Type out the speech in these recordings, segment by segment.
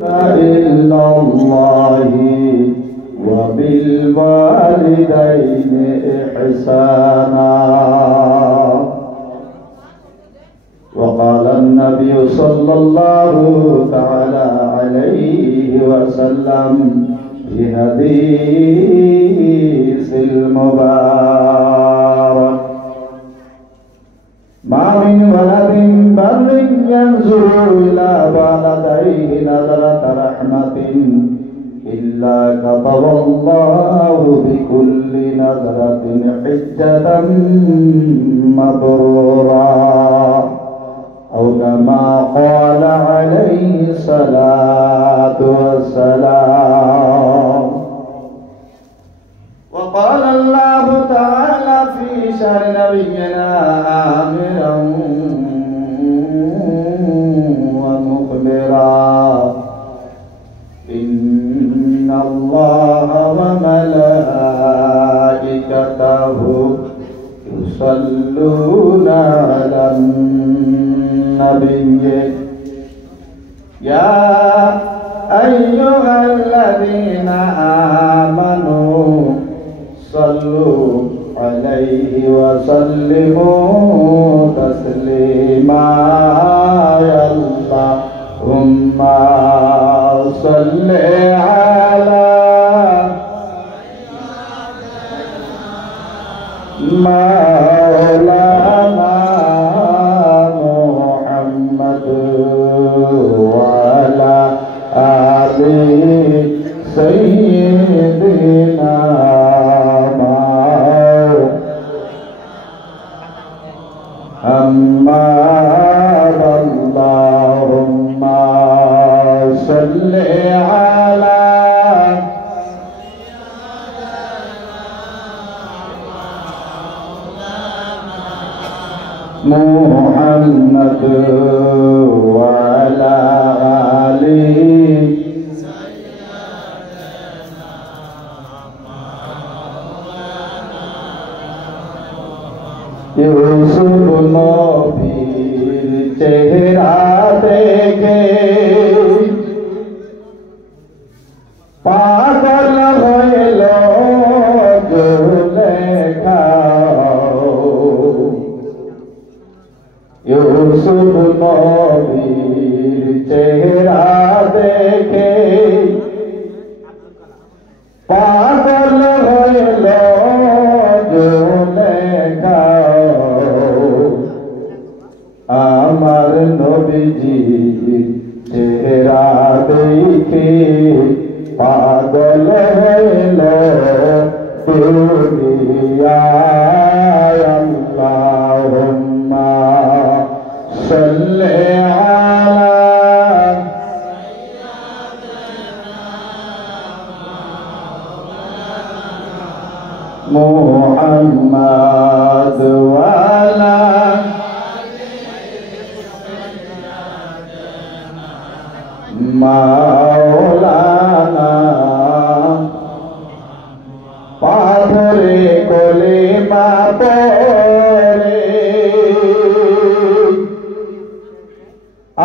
إلا الله وبالوالدين إحسانا. وقال النبي صلى الله تعالى عليه وسلم في حديث المبارك: ما من ولد بر ينظر إلى والديه نظرة رحمة إلا كتب الله بكل نظرة حجة مبرورا، أو كما قال عليه الصلاة والسلام. وقال الله تعالى في شأن نبينا آمرا ومخبرا: إن الله وملائكته يصلون على النبي يا أيها الذين آمنوا صلوا عليه وسلموا تسليما. اللهم صل على مولانا محمد وعلى آل سيدنا محمد. اللهم صل على محمد وعلى آله यूसुफ नबीर चेहरा देखे पागल हईल जुलेखा। यूसुफ नबीर चेहरा देखे पागल हईल जुलेखा। আমার নবীজি চেহারা দেখে পাগল হইল দুনিয়ায়। আল্লাহুম্মা সাল্লি আলা মুহাম্মাদ ওয়া আলা মাওলানা। পাথরে কলিমা পড়ে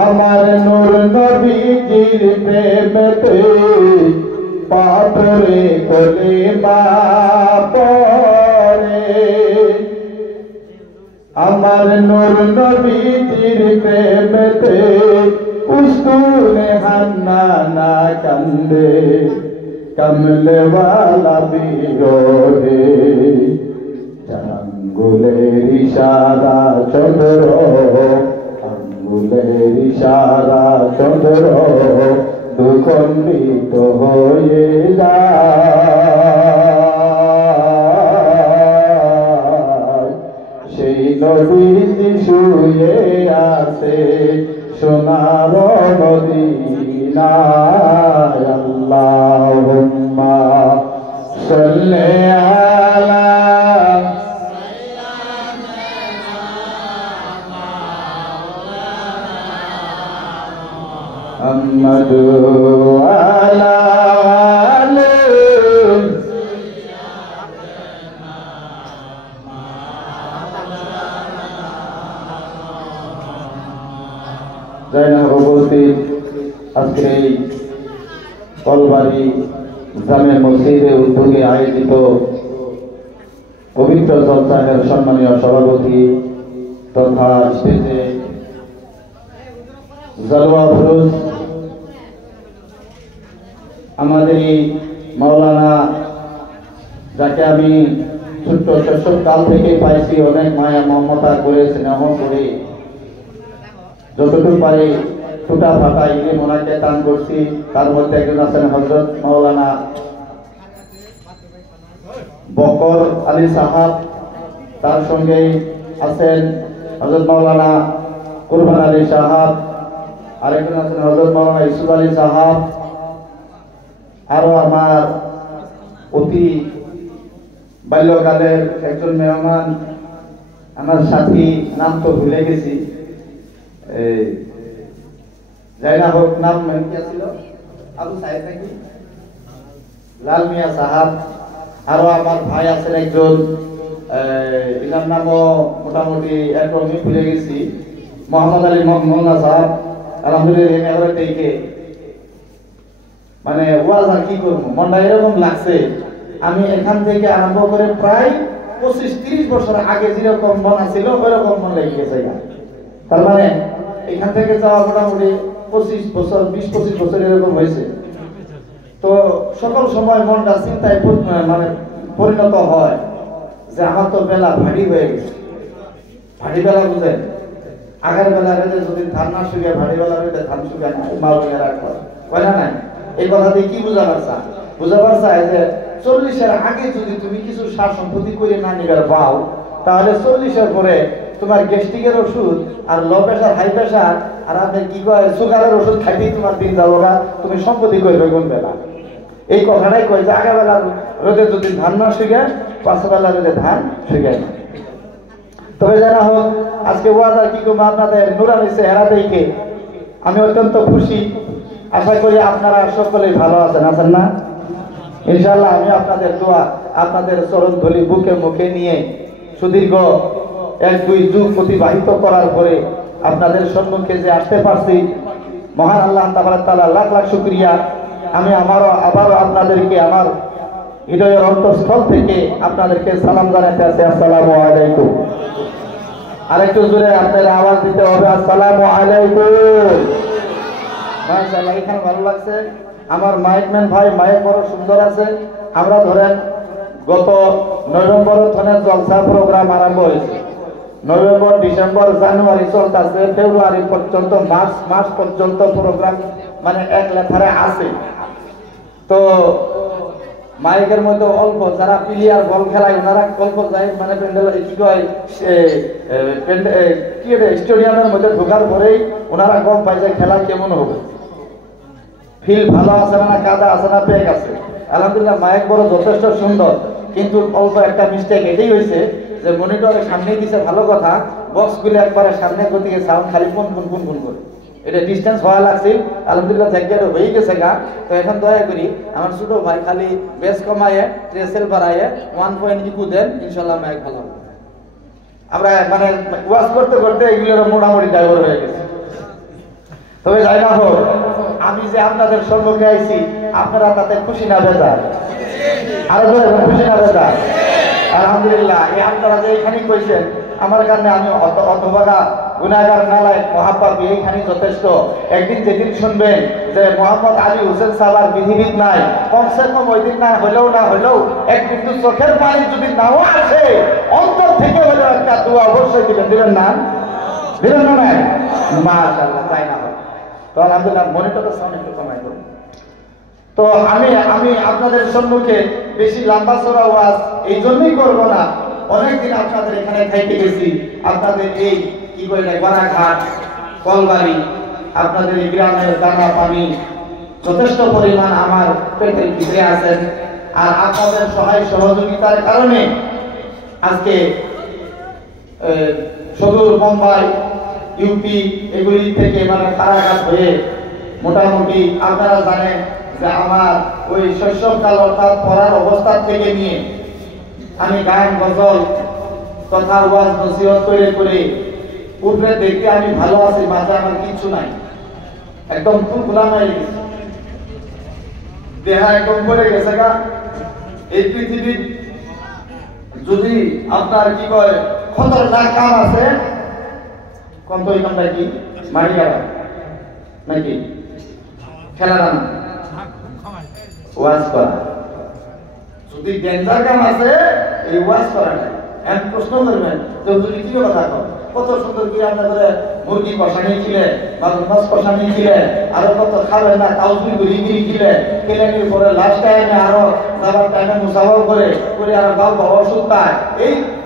আমার নূর নবীজির প্রেমেতে। পাথরে কলিমা পড়ে আমার নূর নবীজির প্রেমেতে। उस्तूने हन्नाना कंदे कमले वाला बिरोहे। अंगुलेर इशारा चंद्रो अंगुलेर इशारा चंद्रो दुखंडित होए যায়। সেই নবীজি শুয়ে আছে সোনার মদিনায়। আল্লাহুম্মা সাল্লি আলা মুহাম্মদ ওয়া আলা আলি জয় না উপস্থিত আজকের এই কলবাড়ি জামে মসজিদে উদ্যোগে আয়োজিত পবিত্র জলসাহের সম্মানীয় সভাপতি তথা স্টেজে জালওয়া ফরোজ আমাদের মাওলানা, যাকে আমি ছোট্ট শৈশবকাল থেকে পাইছি, অনেক মায়া মমতা করে স্নেহ করে যতটুকু পারি টুটা ফাটা ইলিম ওনাকে দান করছি। তার মধ্যে একজন আছেন হযরত মাওলানা বকর আলী সাহাব, তার সঙ্গে আছেন হযরত মাওলানা কুরবান আলী সাহাব, আরেকজন আছেন হযরত মাওলানা ইউসুফ আলী সাহাব। আরো আমার অতি বাল্যকালের একজন মেহমান, আমার সাথী, নাম তো ভুলে গেছি, যাই না হোক, নাম কি ছিল, আবু সাহেব নাকি, লাল মিয়া সাহাব। আরো আমার ভাই আছেন একজন, এনার নামও মোটামুটি একরকমই ভুলে গেছি, মোহাম্মদ আলী মোহাম্মদ সাহাব। আলহামদুলিল্লাহ দেখে মানে ওয়াজ আর কি করবো, মনটা এরকম লাগছে। আমি এখান থেকে আরম্ভ করে প্রায় 25-30 বছর আগে যেরকম মন ছিল ওইরকম মন লেগে গেছে। তার মানে এখান থেকে যাওয়া মোটামুটি 25 বছর, 20-25 বছর এরকম হয়েছে। তো সকল সময় মনটা চিন্তায় মানে পরিণত হয় যে আমার তো বেলা ভারী হয়ে গেছে। ভারী বেলা বুঝেন, আগের বেলা রেখে যদি ধান না শুকিয়ে ভারী বেলা রেখে ধান শুকিয়ে না, মাল হয়ে রাখবো, হয় না নাই? এই কথা দিয়ে কি বুঝাবার চায়? বুঝাবার চায় যে 40-এর আগে যদি তুমি কিছু সার সম্পত্তি করে না নিবার পাও, তাহলে 40-এর পরে তোমার গ্যাস্ট্রিকের ওষুধ আর লো প্রেশার, হাই প্রেশার আর আপনার কি কয় সুগারের ওষুধ খাইতেই তোমার দিন যাবো না, তুমি সম্পত্তি করবে কোন বেলা? এই কথাটাই কয় যে আগের বেলা রোদে যদি ধান না শুকে, পাঁচের বেলা রোদে ধান শুকায় না। তবে যারা হোক, আজকে ওয়াজ আর কি করবো, আপনাদের নুরানি চেহারা দেখে আমি অত্যন্ত খুশি। আশা করি আপনারা সকলেই ভালো আছেন, আছেন না? ইনশাআল্লাহ আমি আপনাদের দোয়া, আপনাদের চরণ ধুলি বুকে মুখে নিয়ে সুদীর্ঘ 1-2 যুগ অতিবাহিত করার পরে আপনাদের সম্মুখে যে আসতে পারছি, মহান আল্লাহ তাআলা লাখ লাখ শুকরিয়া। আমি আবারও আপনাদেরকে আমার হৃদয়ের অন্তঃস্থল থেকে আপনাদেরকে সালাম জানাতে আছি, আসসালামু আলাইকুম। আরেকটু জোরে আপনাদের আওয়াজ দিতে হবে, আসসালামু আলাইকুম। মাশাআল্লাহ, এখানে ভালো লাগছে। আমার মাইকম্যান ভাই মাইক বড় সুন্দর আছে। আমরা ধরেন গত নভেম্বর থেকে জলসা প্রোগ্রাম আরম্ভ হয়েছে। নভেম্বর, ডিসেম্বর, জানুয়ারি চলতেছে, ফেব্রুয়ারি পর্যন্ত, মার্চ পর্যন্ত প্রোগ্রাম মানে এক লেখারে আছে। তো মাইকের মধ্যে অল্প যারা প্লেয়ার বল খেলায় ওনারা অল্প যায়, মানে প্যান্ডেল কি কয় স্টেডিয়ামের মধ্যে ঢোকার পরেই ওনারা কম পাই যায় খেলা কেমন হবে, ফিল ভালো আছে না, কাদা আছে না, পেক আছে। আলহামদুলিল্লাহ মাইক বড় যথেষ্ট সুন্দর, কিন্তু অল্প একটা মিস্টেক এটাই হয়েছে যে মনিটরের সামনে দিছে ভালো কথা, বক্সগুলো একবারে সামনে গতিকে সাউন্ড খালি পুন পুন পুন পুন করে, এটা ডিস্টেন্স হওয়া লাগছে। আলহামদুলিল্লাহ জায়গাটা হয়ে গেছে গা। তো এখন দয়া করি আমার ছোট ভাই খালি বেস কমায়ে, ট্রেসেল বাড়াইয়ে 1 পয়েন্ট ইকু দেন, ইনশাল্লাহ মাইক ভালো হবে। আমরা মানে ওয়াজ করতে করতে এগুলোর মোটামুটি ড্রাইভার হয়ে গেছে। তবে যাই না হোক, আমি যে আপনাদের সম্মুখে আইছি, আপনারা তাতে খুশি না বেজার? আরো খুশি না বেজার? আলহামদুলিল্লাহ। এই আপনারা যে এইখানে কইছেন আমার কারণে আমি অতভাগা গুনাহগার নালায়েক মহাপাপী, এইখানে যথেষ্ট। একদিন যেদিন শুনবেন যে মোহাম্মদ আলী হোসেন সাহাবার বিধিবিদ নাই, কমসে কম ওই দিন না হলেও এক বিন্দু চোখের পানি যদি নাও আসে, অন্তর থেকে হলেও একটা দোয়া অবশ্যই দিবেন না? দিবেন না? মাশাআল্লাহ, তাই না হয়। তো আলহামদুলিল্লাহ, মনিটরের সাউন্ড একটু কমাই দেব। তো আমি আপনাদের সম্মুখে বেশি লম্বা চড়া ওয়াজ এই জন্যই করবো না, অনেকদিন আপনাদের এখানে থাইতে গেছি, আপনাদের এই কি বলে গড়াঘাট, কলবাড়ি, আপনাদের এই গ্রামের দানা পানি যথেষ্ট পরিমাণ আমার পেটের ভিতরে আছেন। আর আপনাদের সহায় সহযোগিতার কারণে আজকে সুদূর মুম্বাই, ইউপি এগুলি থেকে মানে কারাগার হয়ে মোটামুটি আপনারা জানেন যে আমার ওই শৈশবকাল অর্থাৎ পড়ার অবস্থা থেকে নিয়ে আমি গান গজল তথা ওয়াজ নসিহত করে পূর্বে দেখতে আমি ভালো আছি, মাঝে আমার কিছু নাই, একদম খুব গোলাম হয়ে গেছি। দেহা একদম পড়ে গেছে গা। এই পৃথিবীর যদি আপনার কি কয় খতরনাক কাম আছে, কোন তো এই কামটা কি মারি কাটা নাকি খেলা না ওয়াজ করা, যদি ডেঞ্জার কাম আছে এই ওয়াজ করাটা। এখন প্রশ্ন করবেন যে যদি কি কথা কর, কত সুন্দর কি আপনাদের মুরগি কষা নিয়েছিলে, মাছ কষা নিয়েছিলে, আরো কত খাবেন না তাউজুল গিরি ছিলে, কেলেনির পরে লাস্ট টাইমে আরো যাবার টাইমে মুসাফাও করে আরো গাও গাও ওষুধ পায়।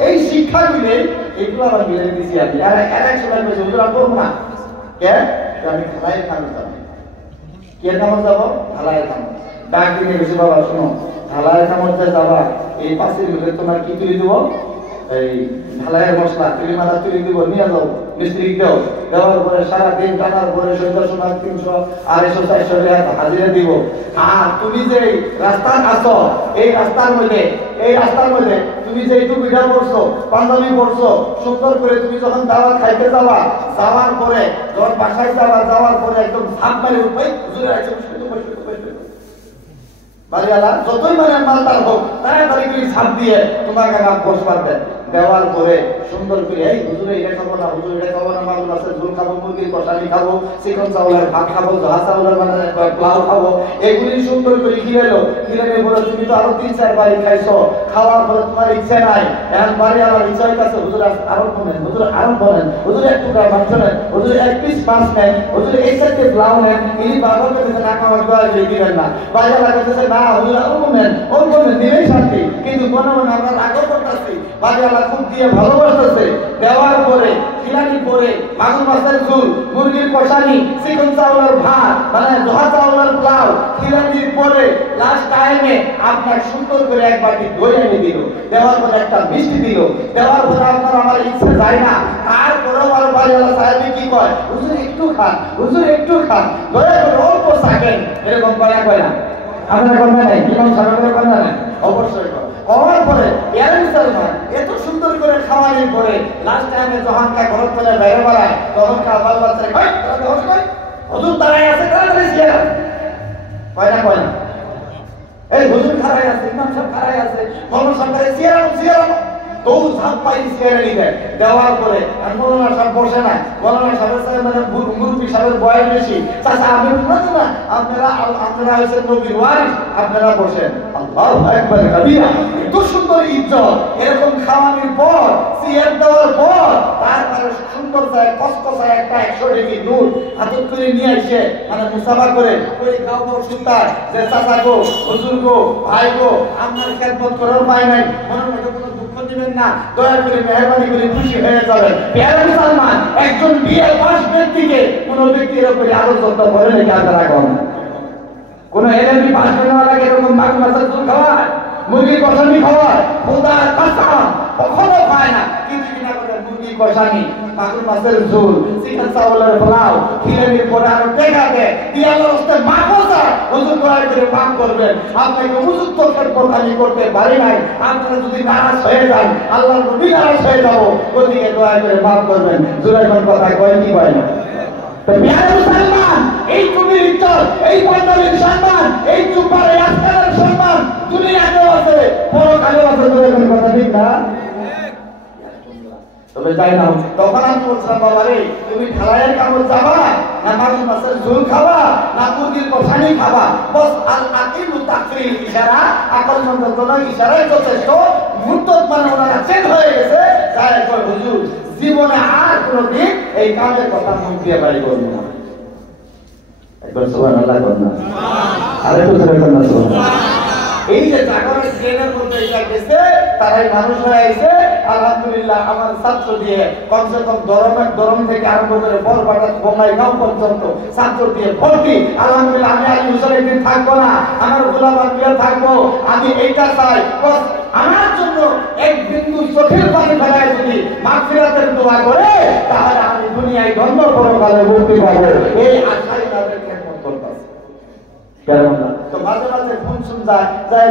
এই শিক্ষা মিলে এইগুলো আবার মিলে দিছি আমি। আর এক সময় বলছি হুজুর আর করবো না, কে আমি খালায় খান যাবো। কে কামত যাবো? ঢালায় কামত। ডাক দিনে গেছি, বাবা শোনো ঢালায় কামত যাবা, এই 5 মিনিটে তোমার কি তুলে দেবো, এই ঢালাইয়ের মশলা তুলি মালা তুলি দিব, নিয়ে যাও মিস্ত্রি দাও, দেওয়ার পরে সারাদিন টানার পরে 300 250 400 টাকা হাজিরা দিব। আর তুমি যে রাস্তার আছো, এই রাস্তার মধ্যে তুমি যে টুপিটা পরছো, পাঞ্জাবি পরছো, সুন্দর করে তুমি যখন দাওয়াত খাইতে যাবা, যাওয়ার পরে যখন বাসায় যাওয়ার পরে একদম ঝাঁপ মারি উঠবে, হুজুরে আছে বাড়িওয়ালা যতই মানে মালদার হোক তাড়াতাড়ি করে ছাপ দিয়ে তোমাকে নাম বসবার দেয়। দেওয়ার পরে সুন্দর করে এই হুজুরে এটা খাবো না, হুজুর এটা খাবো না, মাগুর মাছের ঝোল খাবো, মুরগির কষানি খাবো, চিকন চাউলের ভাত খাবো, জহা চাউলের মানে পোলাও খাবো, এগুলি সুন্দর করে খিলানোর পরে তুমি তো আরো 3-4 বাড়ি খাইছো, খাওয়ার পরে তোমার ইচ্ছা নাই, এখন বাড়ি আমার ইচ্ছা হইতাছে হুজুর আরো বলেন, হুজুর এক টুকরা মাংস নেন, হুজুর 1 পিস মাছ নেন, হুজুর এই সাথে পোলাও নেন, ইনি বাবা কাছে না খাওয়ার দোয়া দিয়ে দিবেন না, বাড়ি আমার কাছে না হুজুর আরো বলেন, দিলেই শান্তি। কিন্তু মনে মনে আমরা রাগও করতেছি, বাড়ি খুব দিয়ে ভালোবাসতেছে। দেওয়ার পরে খিলানির পরে মাগুর মাছের ঝোল, মুরগির কষানি, চিকন চাউলের ভাত মানে জহা চাউলের পোলাও, খিলানির পরে লাস্ট টাইমে আপনার সুন্দর করে এক বাটি দই এনে দিল, দেওয়ার পরে একটা মিষ্টি দিল, দেওয়ার পরে আপনার আমার ইচ্ছে যায় না, তারপরেও আর বাড়িওয়ালা সাহেব কি কয়, হুজুর একটু খান, দয়া করে অল্প থাকেন, এরকম কয় না আপনারা করবেন নাই, কি কোনো সারা করে করবেন না অবশ্যই হওয়ার পরে এত সুন্দর করে খাওয়ানোর পরে লাস্ট টাইমে যখন ঘর চলে বাইরে বেড়ায়, তখন বাল বাচ্চা হুজুর দাঁড়ায় আছে, তাড়াতাড়ি সিয়ারা কয় না এই হুজুর খাড়াই আছে, ইমাম সাহেব খাড়াই আছে, মৌলানা সাহেব সিয়ারা তো ঝাঁপ পাই সিয়ারা নিবে। দেওয়ার পরে আর মৌলানা সাহেব বসে না, মৌলানা সাহেবের মানে মুরব্বী সাহেবের বয়স বেশি, চাচা আমি না আপনারা হয়েছেন নবীর ওয়ারিস, আপনারা বসেন। আল্লাহু আকবার কাবীরা। এত সুন্দর ইজ্জত, এরকম খাওয়ানোর পর সিয়ার দেওয়ার পর তারপরে সুন্দর যায় কসকসায় একটা 100 ডিগ্রি নূর হাতত করে নিয়ে এসে মানে মুসাফা করে ওই গাও গাও সুতার যে চাচা গো, হুজুর গো, ভাই গো, আপনার খেদমত করার পায় নাই, মনে মনে কোনো দুঃখ দিবেন না, দয়া করে মেহরবানি করে খুশি হয়ে যাবেন। প্যারা মুসলমান একজন বিয়ে পাস ব্যক্তিকে কোনো ব্যক্তির উপরে আরো যত্ন করে নাকি আপনারা কম কোন এলএমবি পাস করেওয়ালাকে এরকম মাছ মাছের ঝোল খাওয়ায়, মুরগির কষানি খাওয়ায়, খোদার কসম কখনো খায় না। কিন্তু কিনা করে মুরগির কষানি, মাগুর মাছের ঝোল, চিকেন চাউলের পোলাও, খিলানির পরে আরো টেকা দেয় দিয়ে আল্লাহর রাস্তে মাফও চায়, হুজুর দয়া করে মাফ করবেন, আপনাকে উপযুক্ত খেদমত আমি করতে পারি নাই, আপনারা যদি নারাজ হয়ে যান আল্লাহর নবী নারাজ হয়ে যাবো, ওদিকে দয়া করে মাফ করবেন। জুরাইমান কথা কয় কি কয় না? মুসলমান এই কুমির ইজ্জত, এই পাঞ্জাবির সম্মান, এই চুপার এই আজকালের সম্মান দুনিয়াতেও আছে, পরকালেও আছে। কথা ঠিক না? তবে যাই না, তখন আমি বলছিলাম বাবা রে তুমি ঢালাইয়ের কামড় যাবা না মাগুর মাছের ঝোল খাবা না মুরগির কষানি খাবা, বস আল আকিলু তাকরিল ইশারা, আকল মন্ত্রণার ইশারাই যথেষ্ট। মুরতাদ মানে ওনারা চেঞ্জ হয়ে গেছে, তাই কয় হুজুর জীবনে আর কোনোদিন এই কাজের কথা মুখ দিয়ে বাড়ি করবো না। একবার সুবহানাল্লাহ করুন না, আরেকটু জোরে করুন না সুবহানাল্লাহ। এই যে জাগরের ট্রেনের মধ্যে এটা গেছে, তারাই মানুষ হয়ে আইছে। আলহামদুলিল্লাহ আমার ছাত্র দিয়ে কমসে কম দরম থেকে আরম্ভ করে বরবাটা বঙ্গাইগাঁও পর্যন্ত ছাত্র দিয়ে ভর্তি। আলহামদুলিল্লাহ আমি আলী হুসেন একদিন থাকবো না, আমার গোলাম আমিয়া থাকবো। আমি এইটা চাই, আমার জন্য এক বিন্দু চোখের পানি ফেলায় যদি মাগফিরাতের দোয়া করে তাহলে আমি দুনিয়ায় ধন্য পরকালে মুক্তি পাবো, এই আশাই তাদের খেদমত করতেছে। তো মাঝে মাঝে ফোন শুন যায়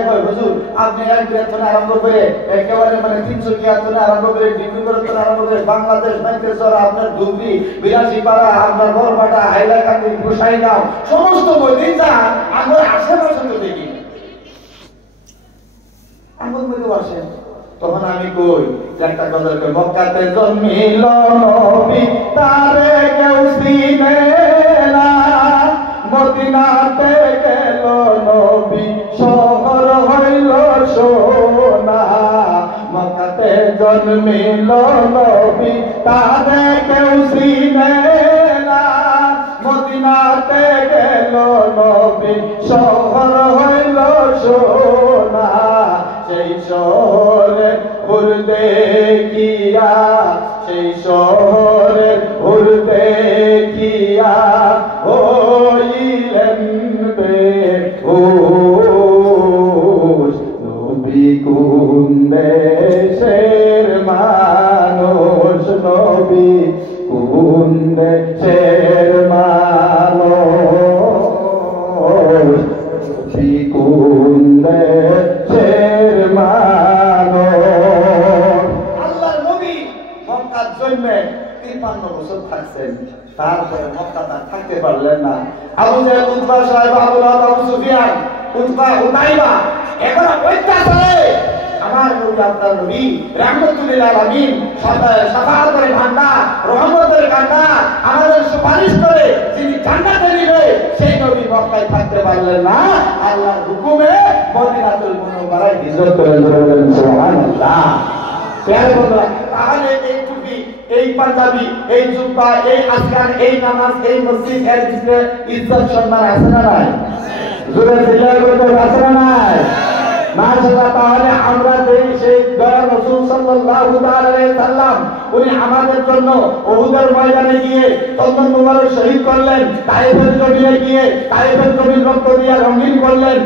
কয় হুজুর আপনি এক বেতনে আরম্ভ করে একেবারে মানে 300 বেতনে আরম্ভ করে ডিগ্রি বেতনে আরম্ভ করে বাংলাদেশ নাইকেশ্বর আপনার ধুবড়ি বিলাসীপাড়া আপনার বরপাটা হাইলাকান্দি গোসাইগাঁও সমস্ত বই যা আমরা আশেপাশে তো দেখি বসেন। তখন আমি কই যে একটা গজল কই, মক্কাতে জন্মিল নবী তারে কেউ চিনে না, মদিনাতে গেল নবী শহর হইল সোনা। মক্কাতে জন্মিল নবী তারে কেউ চিনে না, মদিনাতে গেল নবী শহর হইল সোনা। সেই শহরে হুর দেখিয়া, সেই শহরে হুর দেখিয়া হইলেন বেহুশ। নবী কোন দেশের মানুষ, নবী কোন দেশের মানুষ, নবী কোন দেশের মানুষ। আল্লাহর নবী মক্কার জন্য 53 বছর থাকছেন, তারপরে মক্কা তার থাকতে পারলেন না। Abu Jahl, Utba, Shaiba, Abu Lahab, Abu Sufyan, Utba, Utaybah এগুলো অত্যাচারে আমার নবী, আপনার নবী রাহমাতুল লিল আলামিন, শাফাআতের ভান্ডার, রহমতের ভান্ডার, আমাদের সুপারিশ করে যিনি জান্নাতে নিবে, সেই নবী মক্কায় থাকতে পারলেন না। আল্লাহর হুকুমে মদিনাতুল মুনাওয়ারায় হিজরত করেন। সুবহানাল্লাহ। প্রিয় বন্ধুরা, তাহলে এই টুপি, এই পাঞ্জাবি, এই জুব্বা, এই আজকার, এই নামাজ, এই মসজিদ, এর ভিতরে ইজ্জত সম্মান আছে না নাই? জোরে চিল্লায় বলতে আছে না নাই? মাশাআল্লাহ। তাহলে আমরা সেই দয়ার রাসূল সাল্লাল্লাহু আলাইহি সাল্লাম উনি আমাদের জন্য উহুদের ময়দানে গিয়ে তখন মুবারক শহীদ করলেন, তায়েফের জমিনে গিয়ে তায়েফের জমিন রক্ত দিয়ে রঙিন করলেন,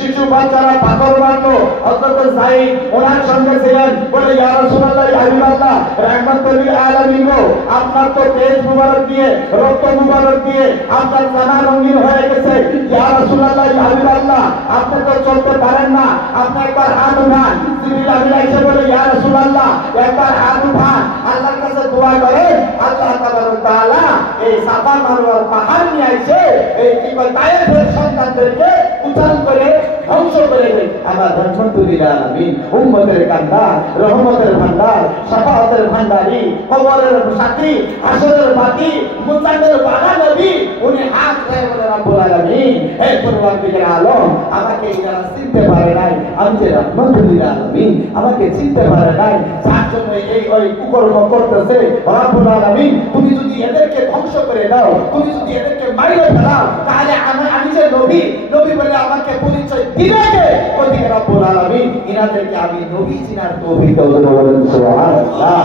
শিশু বাচ্চারা পাথর মারলো। হযরত যায়েদ ওনার সঙ্গে ছিলেন, বলে ইয়া রাসূলুল্লাহ, ইয়া হাবিবাল্লাহ, রাহমাতুল লিল আলামিন গো, আপনার তো তেজ মুবারক দিয়ে, রক্ত মুবারক দিয়ে আপনার জামা রঙিন হয়ে গেছে। ইয়া রাসূলুল্লাহ, ইয়া হাবিবাল্লাহ, আপনি তো চলতে পারেন না, আপনি একবার হাত উঠান। জিবরিল আমিন এসে বলে, ইয়া রাসূলুল্লাহ, একবার হাত উঠান, আল্লাহর কাছে দোয়া করেন। আল্লাহ তাবারক তাআলা এই সাফা মারওয়ার পাহাড় নিয়ে এসে এই কি কয় তায়েফের সন্তানদেরকে উত্থান করে ধ্বংস করে দেন। আমার রাহমাতুল লিল আলামিন, উম্মতের কান্ডার, রহমতের ভান্ডার, শাফাআতের ভান্ডারী, কবরের সাথী, হাসরের বাতি, মুতাদের বাবা নবী, উনি হাত ধরে বলে, রব্বুল আলামিন, হে পরওয়ারদিগার আলম, আমাকে এরা চিনতে পারে নাই, আমি যে রাহমাতুল লিল আলামিন, আমাকে চিনতে পারে নাই, যার জন্য এই ওই কুকর্ম করতেছে। রব্বুল আলামিন, তুমি যদি এদেরকে ধ্বংস করে দাও, তুমি যদি এদেরকে মাইরে ফেলাও, তাহলে আমি যে নবী, নবী বলে আমাকে পরিচয় দিবে কে? ওদিকে রব্বুল আলামিন ইনাদেরকে আমি নবী চিনার তৌফিক দাও। বলেন সুবহানাল্লাহ।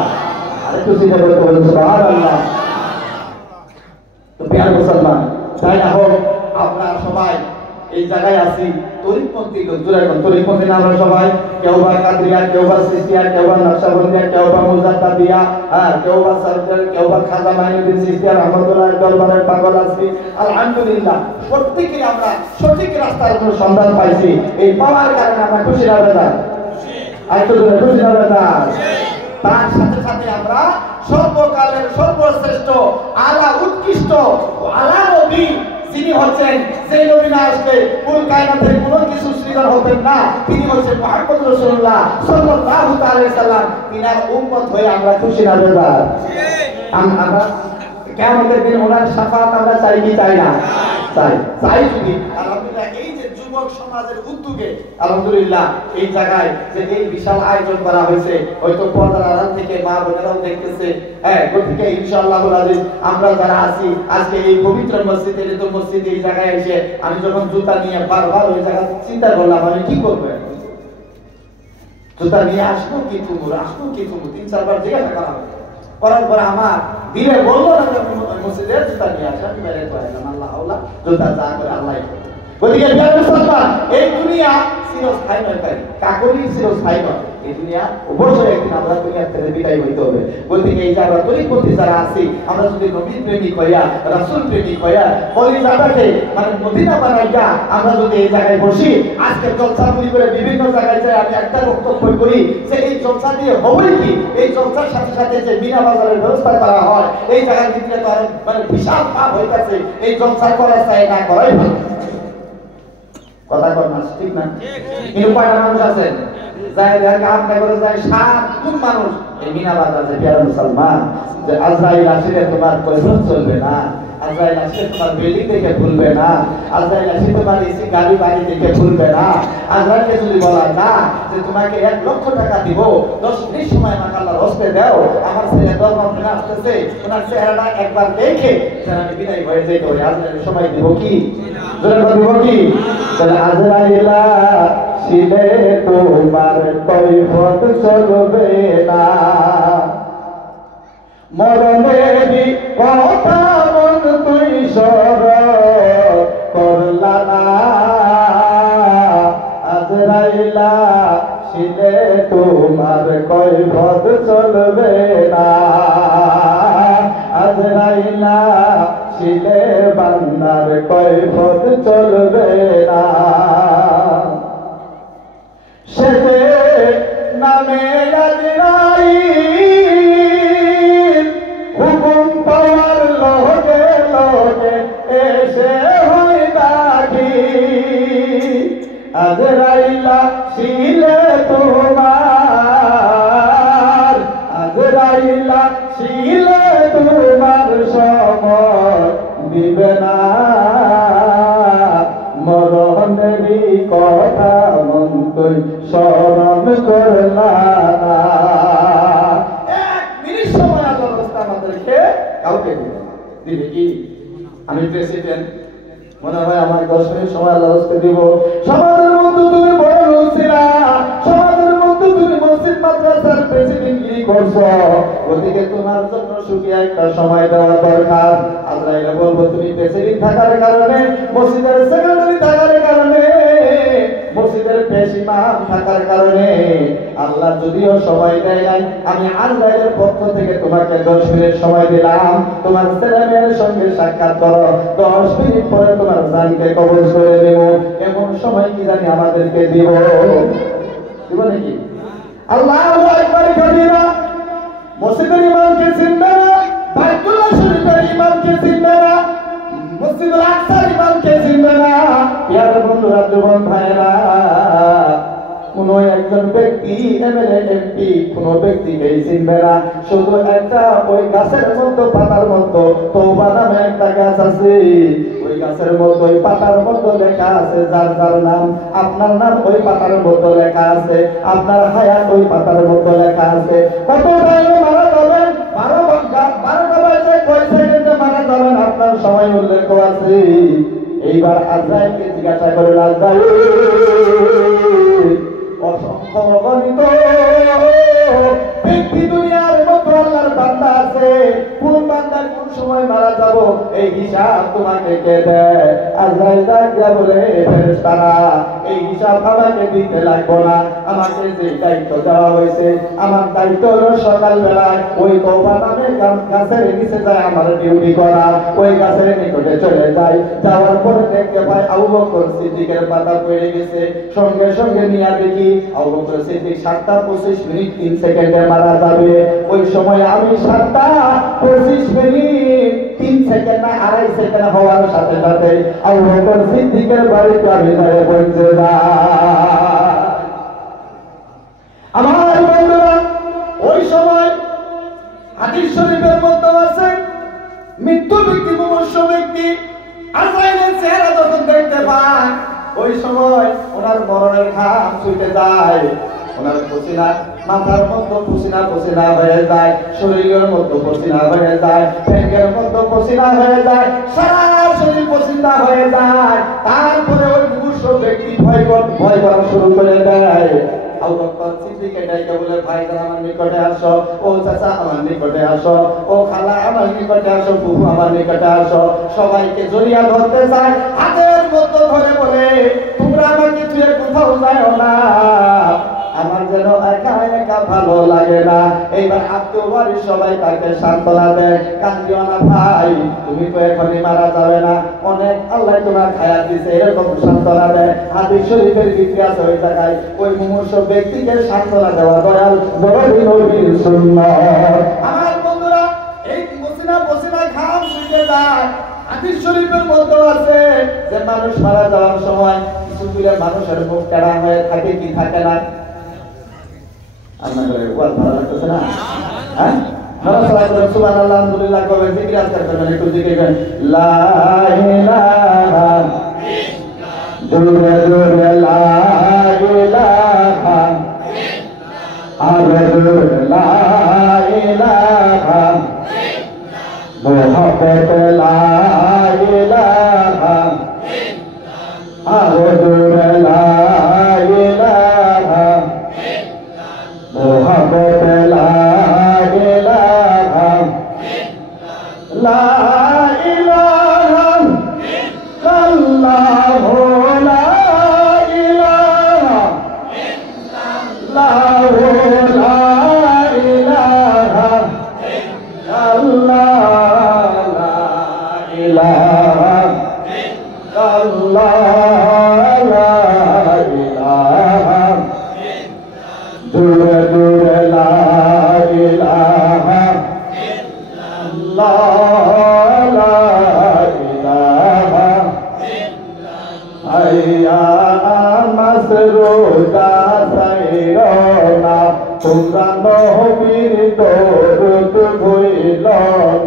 আরেকটু চিন্তা করে বলেন সুবহানাল্লাহ। তো প্রিয় মুসলমান, তাই না হোক আপনারা সবাই এই জায়গায় আছি তরিকপন্থী লোক, এখন তরিকপন্থী না আমরা সবাই, কেউ বা কাদরিয়া, কেউ বা সিস্তিয়া, কেউ বা নকশবন্দিয়া, কেউ বা মুজাদ্দিদিয়া, কেউ বা সরদার, কেউ বা খাজা মাইনুদ্দিন সিস্তিয়া রহমাতুল্লাহ দরবারের পাগল আছি। আলহামদুলিল্লাহ, প্রত্যেকে আমরা সঠিক রাস্তার উপর সন্ধান পাইছি। এই পাওয়ার কারণে আমরা খুশি না বেদা? আরেকটু জোরে খুশি না বেদা? তার সাথে সাথে আমরা সর্বকালের সর্বশ্রেষ্ঠ আলা উৎকৃষ্ট আলা নবী যিনি হচ্ছেন, সেই নবী না আসলে কুল কায়নাতের কোনো কিছু সৃজন হতেন না, তিনি হচ্ছেন মুহাম্মদ রাসূলুল্লাহ সাল্লাল্লাহু আলাইহি সাল্লাম। তিনার উম্মত হয়ে আমরা খুশি না বেদা? আমরা কিয়ামতের দিন ওনার শাফাআত আমরা চাই কি চাই না? চাই। চাই যদি আলহামদুলিল্লাহ এই যে যুবক সমাজের উদ্যোগে আলহামদুলিল্লাহ এই জায়গায় যে এই বিশাল আয়োজন করা হয়েছে, হয়তো পর্দার আড়াল থেকে মা বোনেরাও দেখতেছে, গতিকে ইনশাআল্লাহুল আজিজ আমরা যারা আছি আজকে এই পবিত্র মসজিদে, তো মসজিদে এই জায়গায় এসে আমি যখন জুতা নিয়ে বারবার ওই জায়গা চিন্তা করলাম আমি কি করবো, জুতা নিয়ে আসবো কি তুমুর, আসবো কি তুমুর, 3-4 বার জিজ্ঞাসা করা হবে। করার পরে আমার দিলে বললো না যে মসজিদে জুতা নিয়ে আসা, আমি বেড়ে তো আসলাম, আল্লাহ আল্লাহ জুতা যা করে আল্লাহ। গতিকে এই দুনিয়া চিরস্থায়ী নয়, তাই কাকরই চিরস্থায়ী নয়। এই দুনিয়া অবশ্যই একদিন আমরা দুনিয়া থেকে বিদায় হইতে হবে। গতিকে এই যে আমরা তরিকপন্থী যারা আছি, আমরা যদি নবী প্রেমিক হইয়া, রাসূল প্রেমিক হইয়া, কলিজাটাকে মানে মদিনা বানাইয়া আমরা যদি এই জায়গায় বসি, আজকে জলসাগুলি করে বিভিন্ন জায়গায় যাই, আমি একটা বক্তব্য করি যে এই জলসা দিয়ে হবে কি, এই জলসার সাথে সাথে যে বিনা বাজারের ব্যবস্থা করা হয়, এই জায়গার ভিতরে তো মানে বিশাল পাপ হইতেছে। এই জলসা করা চাই না, করাই ভালো। কথা কর না, ঠিক না? কিন্তু কয়টা মানুষ আছেন যায় দেখে আপনি করে যায় 7 গুণ মানুষ এই মিনাবাদ আছে প্রিয় মুসলমান, যে আজরাইল আসলে তোমার কৈফিয়ত চলবে না, আজরাইল আসলে তোমার বিল্ডিং দেখে ভুলবে না, আজরাইল আসলে তোমার এসি গাড়ি বাড়ি দেখে ভুলবে না। আজরাইলকে যদি বলা না যে তোমাকে 1 লক্ষ টাকা দিব 10 মিনিট সময় আমাকে আল্লাহর হস্তে দাও, আমার ছেলে দরবার মনে আসতেছে, ওনার চেহারাটা একবার দেখে যেন আমি বিদায় হয়ে যেতে পারি, আজরাইলের সময় দিব কি? জোরে দিব কি? তাহলে আজরাইলা ছিলে তোমার কৈফিয়ত চলবে না, মরণেরই কথা মন তুই স্মরণ করলা না, আজরাইলা ছিলে তোমার কৈফিয়ত চলবে না, আজরাইলা ছিলে বান্দার কৈফিয়ত চলবে না। সেতে নামে আজরাইল হুকুম পাওয়ার লগে লগে এসে হয় দাখিল, আজরাইলা ছিলে তোমার, আজরাইলা ছিলে তোমার সময় দিবে না, মরণেরই কথা মন তুই স্মরণ করলা না। 1 মিনিট সময় আল্লাহর রাস্তা আমাদেরকে কাউকে দিবে কি? আমি প্রেসিডেন্ট, মনে হয় আমার 10 মিনিট সময় আল্লাহর রাস্তা দিব। সমাজের মধ্যে তুমি বড় ছিলা, সমাজের মধ্যে তুমি মসজিদ মাদ্রাসার প্রেসিডেন্টগিরি করছো, ওদিকে তোমার জন্য সুখী একটা সময় দেওয়া দরকার। আজরাইল বলবো তুমি প্রেসিডেন্ট থাকার কারণে, মসজিদের সেক্রেটারি থাকার কারণে, মসজিদের পেশ ইমাম থাকার কারণে আল্লাহ যদিও সময় দেয় নাই, আমি আজরাইলের পক্ষ থেকে তোমাকে 10 মিনিট সময় দিলাম, তোমার ছেলেমেয়ের সঙ্গে সাক্ষাৎ করো, 10 মিনিট পরে তোমার জানকে কবজ করে দেব। এমন সময় কি জানি আমাদেরকে দিব নাকি? আল্লাহু আকবার কবিরা। মসজিদের ইমামকে চিনবে না, বাইতুল্লাহ শরীফের ইমামকে চিনবে না, মসজিদুল আকসার ইমামকে চিনবে না। ইয়ার বন্ধুরা, যুবক ভাইরা, কোন একজন ব্যক্তি এমএলএ এমপি কোন ব্যক্তিকে চিনবে না, শুধু একটা ওই গাছের মধ্যে পাতার মধ্যে তওবা নামে একটা গাছ আছে, ওই গাছের মধ্যে ওই পাতার মধ্যে লেখা আছে যার যার নাম, আপনার নাম ওই পাতার মধ্যে লেখা আছে, আপনার হায়াত ওই পাতার মধ্যে লেখা আছে। কত টাইমে মারা যাবেন, 12টা বাজে কয় সেকেন্ডে মারা যাবেন আপনার সময় উল্লেখ আছে। এইবার আজরাইলকে জিজ্ঞাসা করে, আজরাইল অসংখ্য অগণিত ব্যক্তি দুনিয়ার মধ্যে আল্লাহর বান্দা আছে, কোন বান্দা কোন সময় মারা যাব এই হিসাব তোমাকে কে দেয়? আজরাইল ডাকিয়া বলে, ফেরেশতারা এই হিসাব আমাকে দিতে লাগবে না, আমাকে যে দায়িত্ব দেওয়া হয়েছে, আমার দায়িত্ব হলো সকালবেলায় ওই তওবা নামে গাছের নিচে যায় আমার ডিউটি করা, ওই গাছের নিকটে চলে যাই, যাওয়ার পরে দেখতে পাই আবু বকর সিদ্দিকের পাতা পড়ে গেছে, সঙ্গে সঙ্গে নিয়ে দেখি আবু বকর সিদ্দিক 7:25 3 সেকেন্ডে মারা যাবে। ওই সময় আমি 7:25 3 সেকেন্ড না 2.5 সেকেন্ড হওয়ার সাথে সাথে আবু বকর সিদ্দিকের বাড়িতে আমি যাই পৌঁছে যাই। আমার বন্ধুরা, ওই সময় হাদিস শরীফের মধ্যে আছে, মৃত্যু ব্যক্তি মুমূর্ষু ব্যক্তি আজরাইলের চেহারা যখন দেখতে পায়, ওই সময় ওনার মরণের ঘাম ছুটে যায়, ওনার পসিনা মাথার মধ্যে পসিনা হয়ে যায়, শরীরের মধ্যে পসিনা হয়ে যায়, পেটের মধ্যে পসিনা হয়ে যায়, সারা শরীর পসিনা হয়ে যায়। তারপরে ওই মুমূর্ষু ব্যক্তি ভয় করা শুরু করে দেয়। আবু বকর সিদ্দিককে ডাইকা বলে, ভাইজান আমার নিকটে আসো, ও চাচা আমার নিকটে আসো, ও খালা আমার নিকটে আসো, ফুফু আমার নিকটে আসো। সবাইকে জড়িয়ে ধরতে চায়, হাতের মধ্যে ধরে বলে, তোমরা আমাকে ছুঁয়ে কোথাও যাও না, আমার যেন একা একা ভালো লাগে না। এইবার আত্মীয় বাড়ির সবাই তাকে সান্ত্বনা দেয়, কান্দিও না ভাই, তুমি তো এখনই মারা যাবে না, অনেক আল্লাহ তোমার হায়াত দিয়েছে, এরকম সান্ত্বনা দেয়। হাদিস শরীফের ভিত্তি আছে ওই জায়গায়, ওই মুমূর্ষু ব্যক্তিকে সান্ত্বনা দেওয়া দয়াল নবীর সুন্নাত। আমার বন্ধুরা, এই পসিনা ঘাম ছুটে যায়। হাদিস শরীফের মধ্যে আছে যে মানুষ মারা যাওয়ার সময় শুনলে মানুষের মুখ টেরা হয়ে থাকে কি থাকে না? আপনাদের ওয়াজ ভালো লাগতেছে না? হ্যাঁ, নরসলা করে সুবহানাল্লাহ আলহামদুলিল্লাহ কবে জিকির আজকার করবেন, একটু জিকির করেন লা ইলাহা জোরে জোরে লা ইলাহা আরজুর লা ইলাহা মুহাব্বত লা ইলাহা আরজুর লা ইলাহা মুহাব্বত লা ইলাহা লা ইলাহা ইল্লাল্লাহু লা ইলাহা ইল্লাল্লাহু লা ইলাহা ইল্লাল্লাহ লা ইলাহা ইল্লাল্লাহ লা ইলাহা জোরে জোরে লা ইলাহা ইল্লাল্লাহ লা ইলাহা হাইয়া মাসরুদা সাইরনা তোমরা নবীর দরুদ ভুইল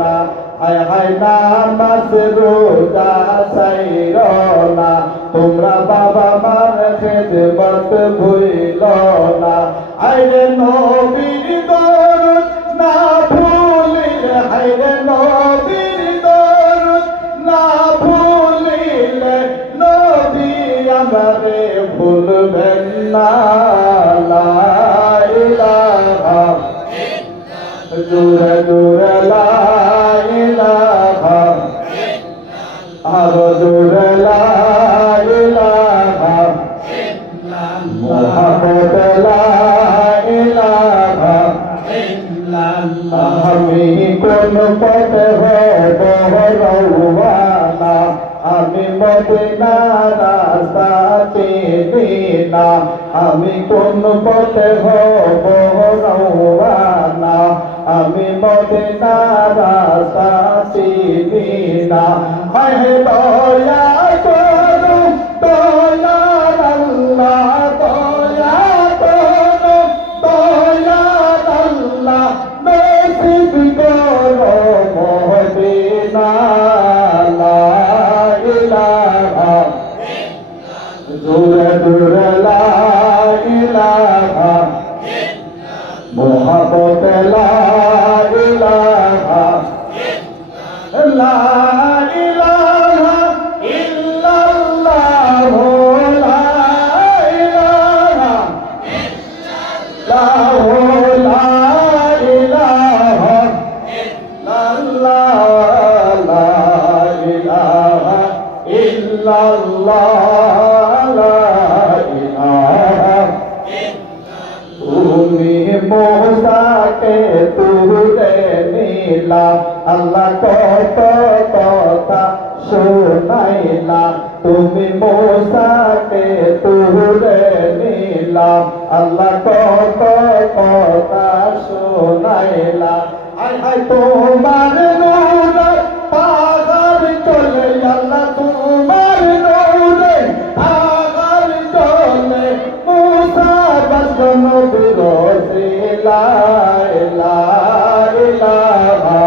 না হায় হায় নামাজ রোজা সাইরনা তোমরা বাবা মার খেদমত ভুইল না আইরে নবীর দরুদ না ভুলিলে হায়রে নবীর দরুদ না ভুলিলে নবী আমারে ভুলবেন না লা ইলাহা জোরে জোরে লা ইলাহা আরো জোরে লা ইলাহা মুহাম্মদ লা ইলাহা আমি কোন পথে হব রওয়ানা আমি মদিনার রাস্তা চিনি না আমি কোন পথে হব রওয়ানা আমি মদিনার রাস্তা চিনি না হায় দয়া করো দয়ার আল্লাহ দয়া করো দয়ার আল্লাহ নসিব করো মদিনা লা ইলাহা জোরে জোরে লা ইলাহা মুহাব্বত লা ইলাহা লা ইলাহা ইল্লাল্লাহু লা ইলাহা ইল্লাল্লাহু লা ইলাহা ইল্লাল্লাহ লা ইলাহা ইল্লাল্লাহ লা ইলাহা তুমি মুসাকে তুলে নিলা আল্লাহ কত কথা শোনাইলা তুমি মুসাকে তুলে নিলা আল্লাহ কত কথা শোনাইলা আয় হায় তোমার নূরে পাগল চলে আল্লাহ তোমার নূরে পাগল চলে মুসা বসন বিরোধী লা ইলাহা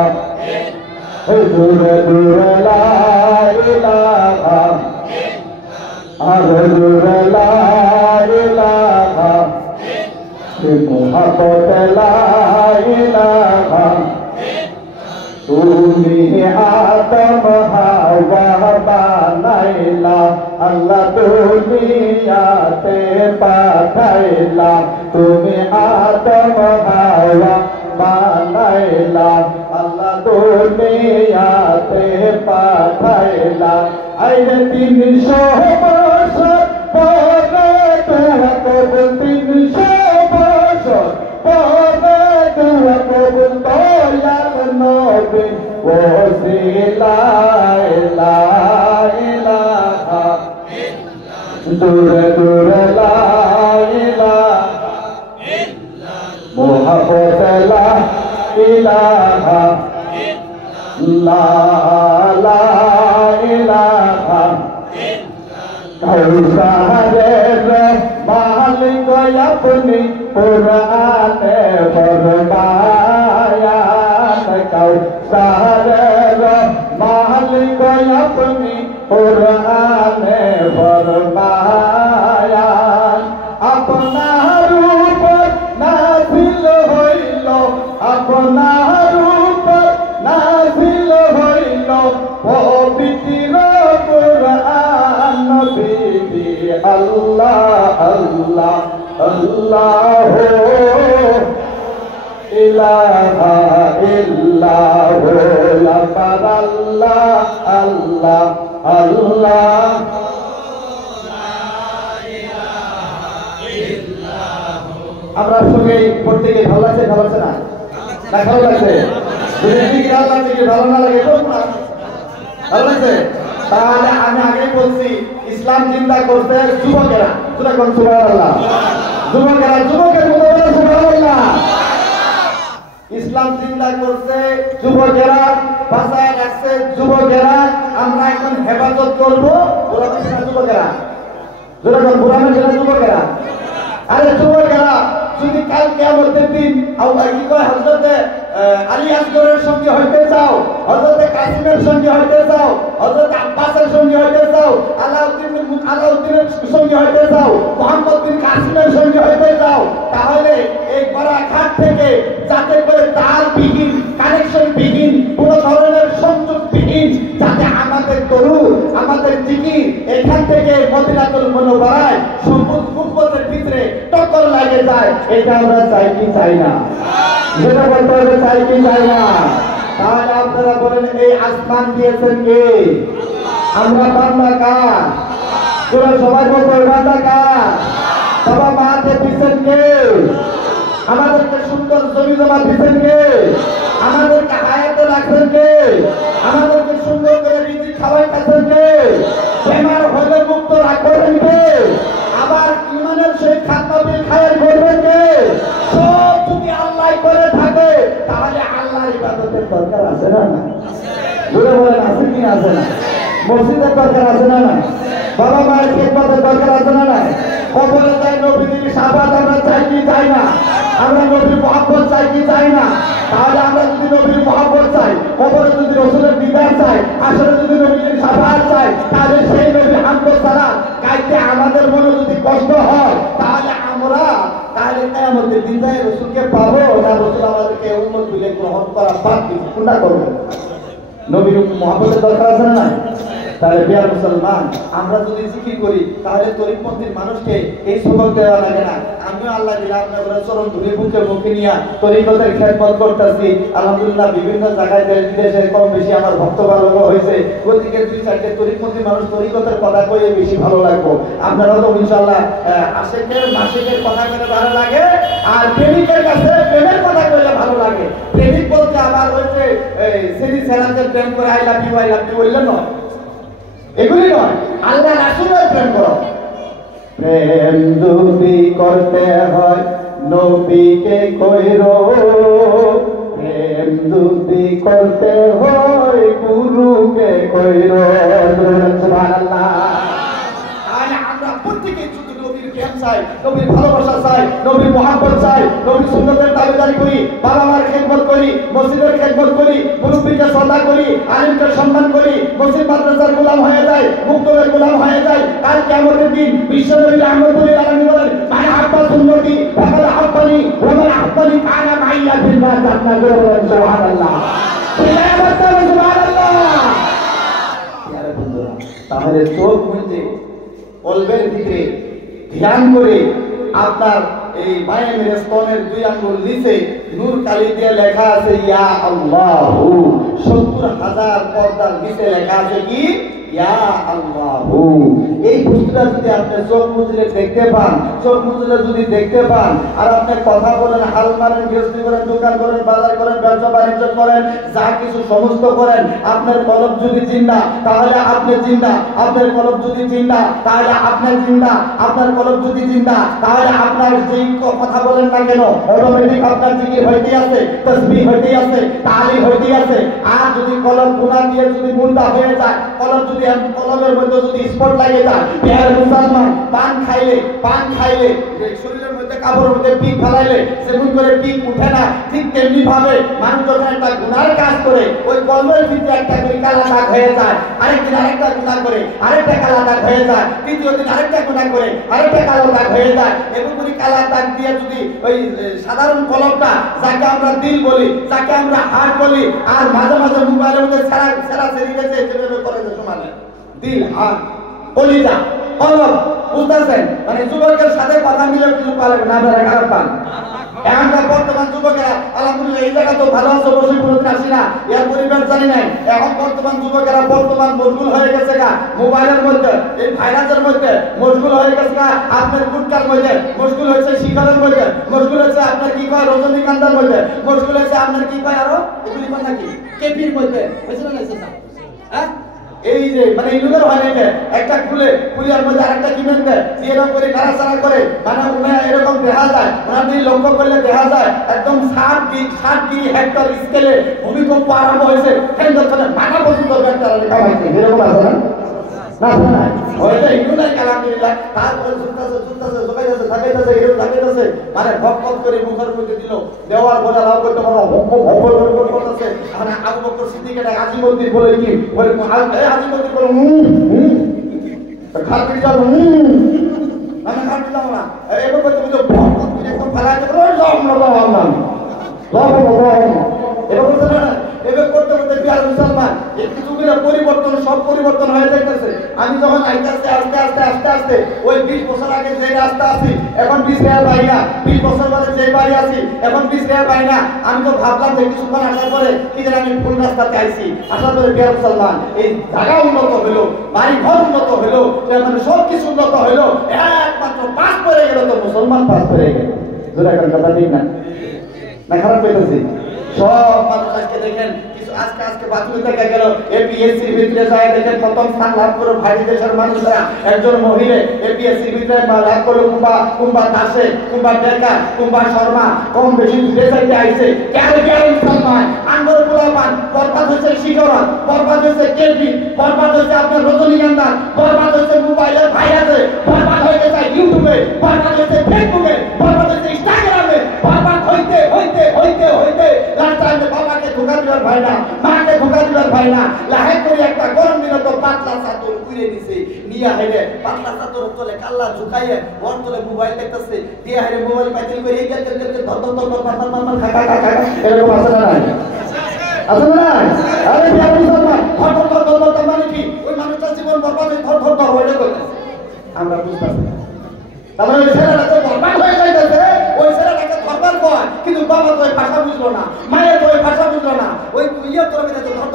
জোরে জোরে লা ইলাহা আরো জোরে লা ইলাহা মুহাব্বত লা ইলাহা তুমি আদম হাওয়া বানাইলা আল্লাহ দুনিয়াতে পাঠাইলা তুমি আদম হাওয়া বানাইলা আল্লাহ দুনিয়াতে পাঠাইলা আইরে 300 বছর পরে দোয়া কবুল 300 বছর পরে দোয়া কবুল দয়াল নবী ওসিলা লা ইলাহা দূরে দূরে লা ইলাহা মুহাব্বত লা ইলাহা লা ইলাহা কাউসারের মালিক আপনি কুরআনে ফরমায়ান কাউসারের মালিক আপনি কুরআনে ফরমায়ান আপনার উপর নাযিল হইল আপনার উপর নাযিল হইল পবিত্র কুরআন নবী আল্লাহ আল্লাহ আল্লাহ ইলাহা ইল্লাহু আল্লাহ আল্লাহ আল্লাহ। আমরা সঙ্গে প্রত্যেকে ভালো লাগছে ভালো লাগছে না ভালো লাগছে ভালো না লাগে ভালো লাগছে। তাহলে আমি আগেই বলছি ইসলাম চিন্তা করতে যুবকেরা সুবহানাল্লাহ যুবকের মতো সুবহানাল্লাহ। ইসলাম চিন্তা করছে যুবকেরা বাঁচায় রাখছে যুবকেরা। আমরা এখন হেফাজত করবো যুবকেরা যুবকেরা। আরে যুবকেরা যদি কাল কিয়ামতের দিন কি কয় হযরতে আলী আসগরের সঙ্গে হইতে চাও, হযরতে কাসিমের সঙ্গে হইতে চাও, হযরত আব্বাসের সঙ্গে হইতে চাও, আলাউদ্দিনের সঙ্গে হইতে চাও, মুহাম্মদ বিন কাসিমের সঙ্গে হইতে চাও, তাহলে এই গড়াঘাট থেকে যাতে করে তার বিহীন কানেকশন বিহীন কোন ধরনের সংযোগ বিহীন যাতে আমাদের তরু আমাদের জিকির এখান থেকে মদিনাতুল মুনাওয়ারায় সবুজ গুম্বদের ভিতরে টক্কর লাগে যায়, এটা আমরা চাই কি চাই না? যেটা বলতে হবে চাই কি চাই না? তাহলে আপনারা বলেন এই আসমান দিয়েছেন কে? আমরা বান্দা কার? তোরা সবাই বলতে বান্দা কার? বাবা মাকে দিচ্ছেন কে? আমাদেরকে সুন্দর জমি জমা দিচ্ছেন কে? আমাদেরকে হায়াতে রাখছেন কে? আমাদেরকে সুন্দর করে রিজিক খাওয়াইতেছেন কে? বেমার হলে মুক্ত রাখবেন কে? আবার ইমানের সেই খাতনা বিল খায়ের করবেন কে? সব যদি আল্লাহ করে থাকে তাহলে আল্লাহর ইবাদতের দরকার আছে না? বলে বলেন আছে কি আছে না? মসজিদের দরকার আছে না? বাবা মায়ের খেদমতের দরকার আছে না? কবরে যাই নবীর শাহাদাত আমরা চাই কি চাই না? আমরা নবীর মহব্বত চাই কি চাই না? তাহলে আমরা যদি নবীর মহব্বত চাই, কবরে যদি রাসূলের দিদার চাই, আসলে যদি নবীর শাহাদাত চাই, তাহলে সেই নবীর হামদ সালাত গাইতে আমাদের মনে যদি কষ্ট হয় তাহলে আমরা কিয়ামতের দিন যায় রাসূলকে পাবো না রাসূল আমাদেরকে উম্মত বলে গ্রহণ করা বাদ দিব? কোনটা করব? নবীর মহব্বতের দরকার আছে না? তাহলে বিয়ার মুসলমান আমরা যদি জিকির করি তাহলে তরিকপন্থীর মানুষকে এই সবক দেওয়া লাগে না। আমিও আল্লাহ দিলে আপনাদের চরণ ধরে বুকে মুখে নিয়ে তরিকতের খেদমত করতেছি। আলহামদুলিল্লাহ বিভিন্ন জায়গায় দেশ বিদেশে কম বেশি আমার ভক্ত ভালো হয়েছে। গতিকে দুই চারটে তরিকপন্থী মানুষ তরিকতের কথা কয়ে বেশি ভালো লাগবো। আপনারাও তো ইনশাআল্লাহ আশেকের মাসিকের কথা বলে ভালো লাগে, আর প্রেমিকের কাছে প্রেমের কথা কইলে ভালো লাগে। প্রেমিক বলতে আবার হচ্ছে সেরি সেরাকে প্রেম করে আই লাভ ইউ বললেন না, এগুলি নয়। আল্লাহ রাসূলের প্রেম করো। প্রেম যদি করতে হয় নবীকে কইরো, প্রেম যদি করতে হয় গুরুকে কইরো। সুবহানাল্লাহ। তাহলে আমরা প্রত্যেকে যদি নবীর প্রেম চাই, নবীর ভালোবাসা চাই, নবীর মহব্বত চাই, নবীর সুন্নতের দাবিদারি করি, বাবা মার খেদমত করি, মসজিদের খেদমত করি, মুরব্বিকে শ্রদ্ধা করি, আলিমকে সম্মান করি, মসজিদ মাদ্রাসার গোলাম হয়ে যায়, মুক্তদের গোলাম হয়ে যায়। কাল কিয়ামতের দিন বিশ্বনবী রাহমাতুল্লিল আলামিন বলেন মান আহাব্বা সুন্নতি ফাকাদ আহাব্বানি ওয়া মান আহাব্বানি কানা মাইয়া ফিল জান্নাত। সুবহানাল্লাহ সুবহানাল্লাহ। ইয়ারে বন্ধুরা, তাহলে চোখ মুজে কলবের ভিতরে ধ্যান করে আপনার এই মায়ের স্তনের দুই আঙ্গুল নিচে নূর কালি দিয়ে লেখা আছে ইয়া আল্লাহু। ৭০,০০০ পর্দার নিচে লেখা আছে কি ইয়া আল্লাহু। এই বস্তুটা যদি আপনি চোখ মুজলে দেখতে পান, চোখ মুজলে যদি দেখতে পান, আর আপনি কথা বলেন, হাল মারেন, গৃহস্থী করেন, দোকান করেন, বাজার করেন, ব্যবসা বাণিজ্য করেন, যা কিছু সমস্ত করেন, আপনার কলব যদি জিন্দা তাহলে আপনি জিন্দা, আপনার কলব যদি জিন্দা তাহলে আপনার জিন্দা, আপনার কলব যদি জিন্দা তাহলে আপনার যেই কথা বলেন না কেন অটোমেটিক আপনার জিকির হইতে আছে, তাসবিহ হইতে আছে, তাহলিল হইতে আছে। আর যদি কলব গুনাহ দিয়ে যদি মুর্দা হয়ে যায়, কলম যদি কলমের মধ্যে যদি স্পট লাগে যায়, বিহার মুসলমান পান খাইলে শরীরের মধ্যে কাপড়ের মধ্যে পিক ফেলাইলে সেমন করে পিক উঠে না, ঠিক তেমনি ভাবে মানুষ যখন একটা গুনার কাজ করে ওই কলমের ভিতরে একটা করে কালা দাগ হয়ে যায়, আরেকদিন আরেকটা গুনাহ করে আরেকটা কালা দাগ হয়ে যায়, তৃতীয় দিন আরেকটা গুনাহ করে আরেকটা কালো দাগ হয়ে যায়। এবং করে কালা দাগ দিয়ে যদি ওই সাধারণ কলমটা যাকে আমরা দিল বলি, যাকে আমরা হার্ট বলি, আর মাঝে মাঝে মোবাইলের মধ্যে সেরা সেরি গেছে যেভাবে করে যে সমানে দিল হার্ট কলিজা কলম, বুঝতেছেন? মানে যুবকের সাথে কথা মিলে কিছু পারবেন না, আপনারা খারাপ পান। এখনকার বর্তমান যুবকেরা আলহামদুলিল্লাহ এই জায়গা তো ভালো আছে, বসে কোনোদিন আসি না, এর পরিবার জানি নাই। এখন বর্তমান যুবকেরা মশগুল হয়ে গেছে গা মোবাইলের মধ্যে, এই ভাইরাসের মধ্যে মশগুল হয়ে গেছে গা, আপনার গুটকার মধ্যে মশগুল হয়েছে, শিকারের মধ্যে মশগুল হয়েছে, আপনার কি কয় রজনীকান্তার মধ্যে মশগুল হয়েছে, আপনার কি কয় আরো এগুলি কয় নাকি কেপির মধ্যে, বুঝলেন না? হ্যাঁ, এই যে মানে ইলুগের হয় না, একটা খুলিয়ার মধ্যে আরেকটা কিনেন দেয়, এরকম করে নাড়াচাড়া করে, মানে ওনারা এরকম দেখা যায়, ওনার দিকে লক্ষ্য করলে দেখা যায় একদম 60 হেক্টর স্কেলে ভূমিকম্প আরম্ভ হয়েছে, কেন্দ্রে মাথা পর্যন্ত ব্যাপারটা লেখা হয়েছে, এরকম আছে না? না না হয়তো ইলু নাই আলহামদুলিল্লাহ। তারপরে জুতাছে জোগাইতেছে থাকাইতেছে এরকম থাকাইতেছে, মানে ভক্ত করে মুখের মধ্যে দিল, দেওয়ার বলে লাভ করতে পারো ভক্ত করতেছে, মানে আবু বকর সিদ্দিকের আজিমুদ্দিন বলে কি বলে আজিমুদ্দিন বলে খারাপ চাল আমি খারাপ দিলাম না, এবার করতে বলতে ভক্ত করে একদম ফেলাইতে পারো এবার করতে না, এবার করতে করতে বিহার মুসলমান একটু যুগের পরিবর্তন, সব পরিবর্তন হয়ে যাইতেছে। আমি যখন আস্তে আস্তে ওই 20 বছর আগে যে রাস্তা আছি এখন 20 টাকা পাই না, 20 বছর পরে যে বাড়ি আছি এখন 20 টাকা পাই না। আমি তো ভাবলাম যে কিছুক্ষণ আসার পরে কি যেন আমি ভুল রাস্তাতে আইছি, আসার পরে বিহার মুসলমান এই জায়গা উন্নত হলো, বাড়ি ঘর উন্নত হলো, মানে সব কিছু উন্নত হলো, একমাত্র পাস করে গেল তো মুসলমান পাস করে গেল। দুটা কথা ঠিক না? না খারাপ পেতেছি? সব মানুষ আজকে দেখেন কিছু আজকে বাতিল থেকে গেল এপিএসসির ভিতরে যায় দেখেন প্রথম স্থান লাভ করলো ভারী দেশের মানুষরা, একজন মহিলা এপিএসসির ভিতরে লাভ করলো কুম্বা দাসে, কুম্বা ডেকা, কুম্বা শর্মা, কম বেশি রেজাল্টে আইছে। কেন মুসলমান আঙ্গুর পোলাপান বরবাদ হয়েছে, শিকরণ বরবাদ হয়েছে, কেপি বরবাদ হয়েছে, আপনার রজনীগন্ধা বরবাদ হয়েছে, মোবাইলের ভাইরাসে বরবাদ হয়ে গেছে, ইউটিউবে বরবাদ হয়েছে, ফেসবুকে বরবাদ হয়েছে, ইনস্টাগ্রামে বরবাদ হইতে রাস্তায় বাবাকে ধোকা দিবার ভাই না, মাকে ধোকা দিবার ভাই না, লাহে করে একটা গরম দিন তো পাতলা চাদর উড়ে দিছে, নিয়ে হাইরে পাতলা চাদর তোলে কাল্লা ঝুকাইয়ে ওর তোলে মোবাইল দেখতেছে, দিয়ে হাইরে মোবাইল বাতিল করে এই ধর খাটা এরকম আছে না নাই? আছে না নাই? আরে বিহার মুসলমান ধর মানে কি ওই মানুষটার জীবন বরবাদ হয়ে ধর ওইটা করতেছে, আমরা বুঝতেছি না। তারপরে ওই ছেলেটা তো বরবাদ হয়ে যাইতেছে, ওই ছেলেটাকে ধরবার পর কিন্তু বাবা তো ওই ভাষা বুঝলো না, মায়ের তো ওই ভাষা বুঝলো না, ওই ইয়ে তোর মেয়েছে ধর,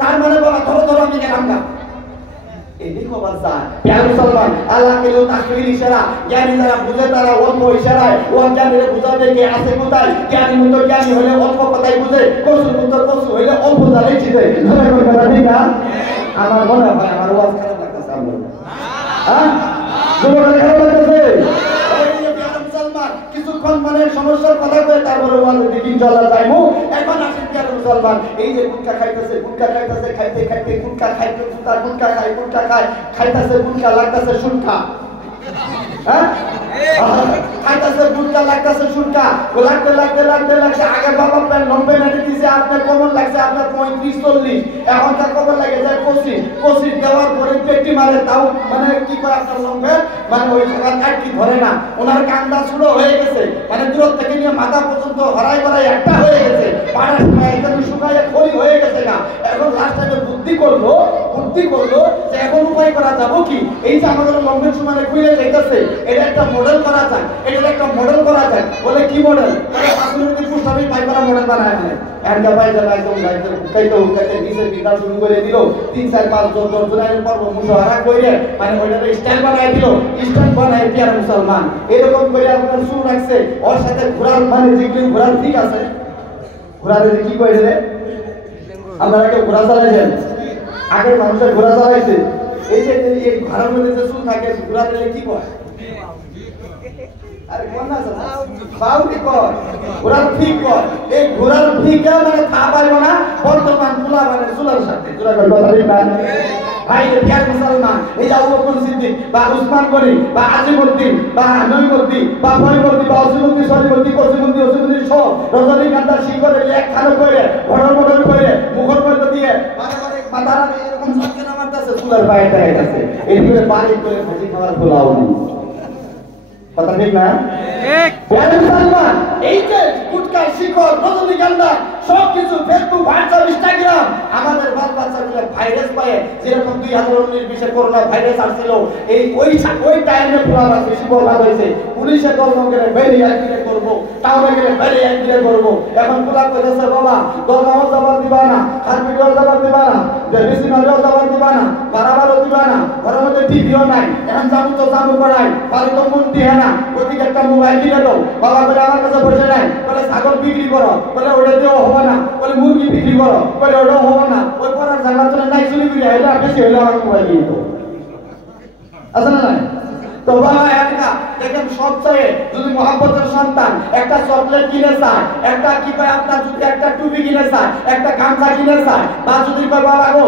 তার মানে বাবা ধরো আমি গেলাম না। এই দেখো বাচ্চা বিহার মুসলমান আল্লাহ কেউ তাকবীর ইশারা, জ্ঞানী যারা বুঝে তারা অল্প ইশারায় ও জ্ঞানীরা বুঝাবে কে আছে কোথায়, জ্ঞানী মতো জ্ঞানী হলে অল্প কথাই বুঝে, কসুর মতো কসু হইলে অল্প জানাই চিতে ধরে কথা ঠিক না? আমার মনে হয় আমার ওয়াজ খারাপ লাগতেছে, আমরা হ্যাঁ যুবকরা খারাপ লাগতেছে, কিছুক্ষণ মানে সমস্যার কথা কয়ে তারপরে দিন চলা যাইবো। এখন আসেন বিহার মুসলমান এই যে গুটকা খাইতেছে খাইতে গুটকা খাইতে গুটকা খাইতেছে গুটকা লাগতেছে শুনকা, হ্যাঁ খাইতেছে গুটকা লাগতেছে শুনকা, লাগতে আগে বাবা প্যান 90 নাটি দিছে, আপনার কমন লাগছে আপনার 35-40, এখন তার কমন লাগে যায় 25 দেওয়ার পরে পেটি মারে, তাও মানে কি কয় আপনার লম্বে মানে ওই জায়গা কাটকি ধরে না, ওনার কান্দা ছোট হয়ে গেছে, মানে দূর থেকে নিয়ে মাথা পর্যন্ত হরাই একটা হয়ে গেছে, পাড়ার একদম শুকাইয়ে খড়ি হয়ে গেছে না। এখন লাস্ট টাইমে বুদ্ধি করলো যে এখন উপায় করা যাবো কি, এই যে আমাদের লম্বের সময় খুলে যাইতেছে, এটা একটা মডেল করা যায়, বলে কি মডেল, পাঁচমিনিটের পুষ্টাবি পাই করা মডেল বানায় নেয়, একটা পাই যাবে একদম হুকাইতে নিচে বিদ্যা শুরু করে দিল, 3-4-5 জনের পর্ব মুশাহারা করে মানে ওইটাতে স্টাইল বানায় দিল, স্টাইল বানায় বিহার মুসলমান এরকম করে আপনার শুরু রাখছে। ওর সাথে ঘোরার মানে যেগুলি ঘোরার ঠিক আছে, ঘোরাতে কি করেছে আপনারা কেউ ঘোরা চালাইছেন? আগে মানুষের ঘোরা চালাইছে, এই যে এই ঘোড়ার মধ্যে যে চুল থাকে ঘোরা দিলে কি কয়, আরে কোন না বাউটি কয়, ঘোড়ার ঠিক কয়, এই ঘোড়ার ঠিক মানে তা পারবো না বর্তমান চুলা মানে চুলার সাথে কথা ঠিক না? ভাই প্রিয় মুসলমান, এই যে আবু বকর সিদ্দিক বা উসমান গনি বা আজিমউদ্দিন বা নঈমুদ্দিন বা ফরিদুদ্দিন বা ওসিমুদ্দিন সলিমুদ্দিন কোসিমুদ্দিন ওসিমুদ্দিন সহ রজনীগন্ধা শিকড়ে একখানে করে বড় বড় করে মুখের মধ্যে দিয়ে বারে মাথার এরকম সাথে নামাতেছে ফুলের পায়ে দাঁড়াইতেছে এরপরে বাড়ি করে ভাজি খাওয়ার পোলাও নেই। কথা ঠিক না? ঠিক। মুসলমান, এই যে গুটকা শিকড় রজনীগন্ধা সবকিছু ফেসবুক হোয়াটসঅ্যাপ ইনস্টাগ্রাম আমাদের বাল বাচ্চাগুলো ভাইরাস পায়, যেরকম 2019-20 করোনা ভাইরাস আসছিল এই ওই টাইমে পুরো বেশি বরবাদ হয়েছে। পুলিশে দলমা গেলে বেরিয়ে একদিনে করবো, টাউনে গেলে বেরিয়ে একদিনে করবো। এখন পুলা কইতেছে বাবা দলমাও জবাব দিবা না, খারপিটিও জবাব দিবা না, বেশিনারিও জবাব দিবা না, বারাবারও দিবা না, ঘরের মধ্যে টিভিও নাই, এখন জামু তো জামু করাই বাড়ি তো মন দিয়ে না, ওদিকে একটা মোবাইল কিনে দাও। বাবা বলে আমার কাছে বসে নাই, বলে ছাগল বিক্রি করো, বলে ওটা দিয়েও হবে না, বলে মুরগি বিক্রি করো, বলে ওটাও হবে না, ওই পড়ার জায়গা চলে নাই চুরি করি এটা বেশি হইলে আমার মোবাইল কিনে দেবো। আছে না নাই? তো বাবা একটা দেখেন সবচেয়ে যদি মহব্বতের সন্তান একটা চকলেট কিনে চায়, একটা কি কয় আপনার যদি একটা টুপি কিনে চায়, একটা গামছা কিনে চায়, বা যদি কয় বাবা গো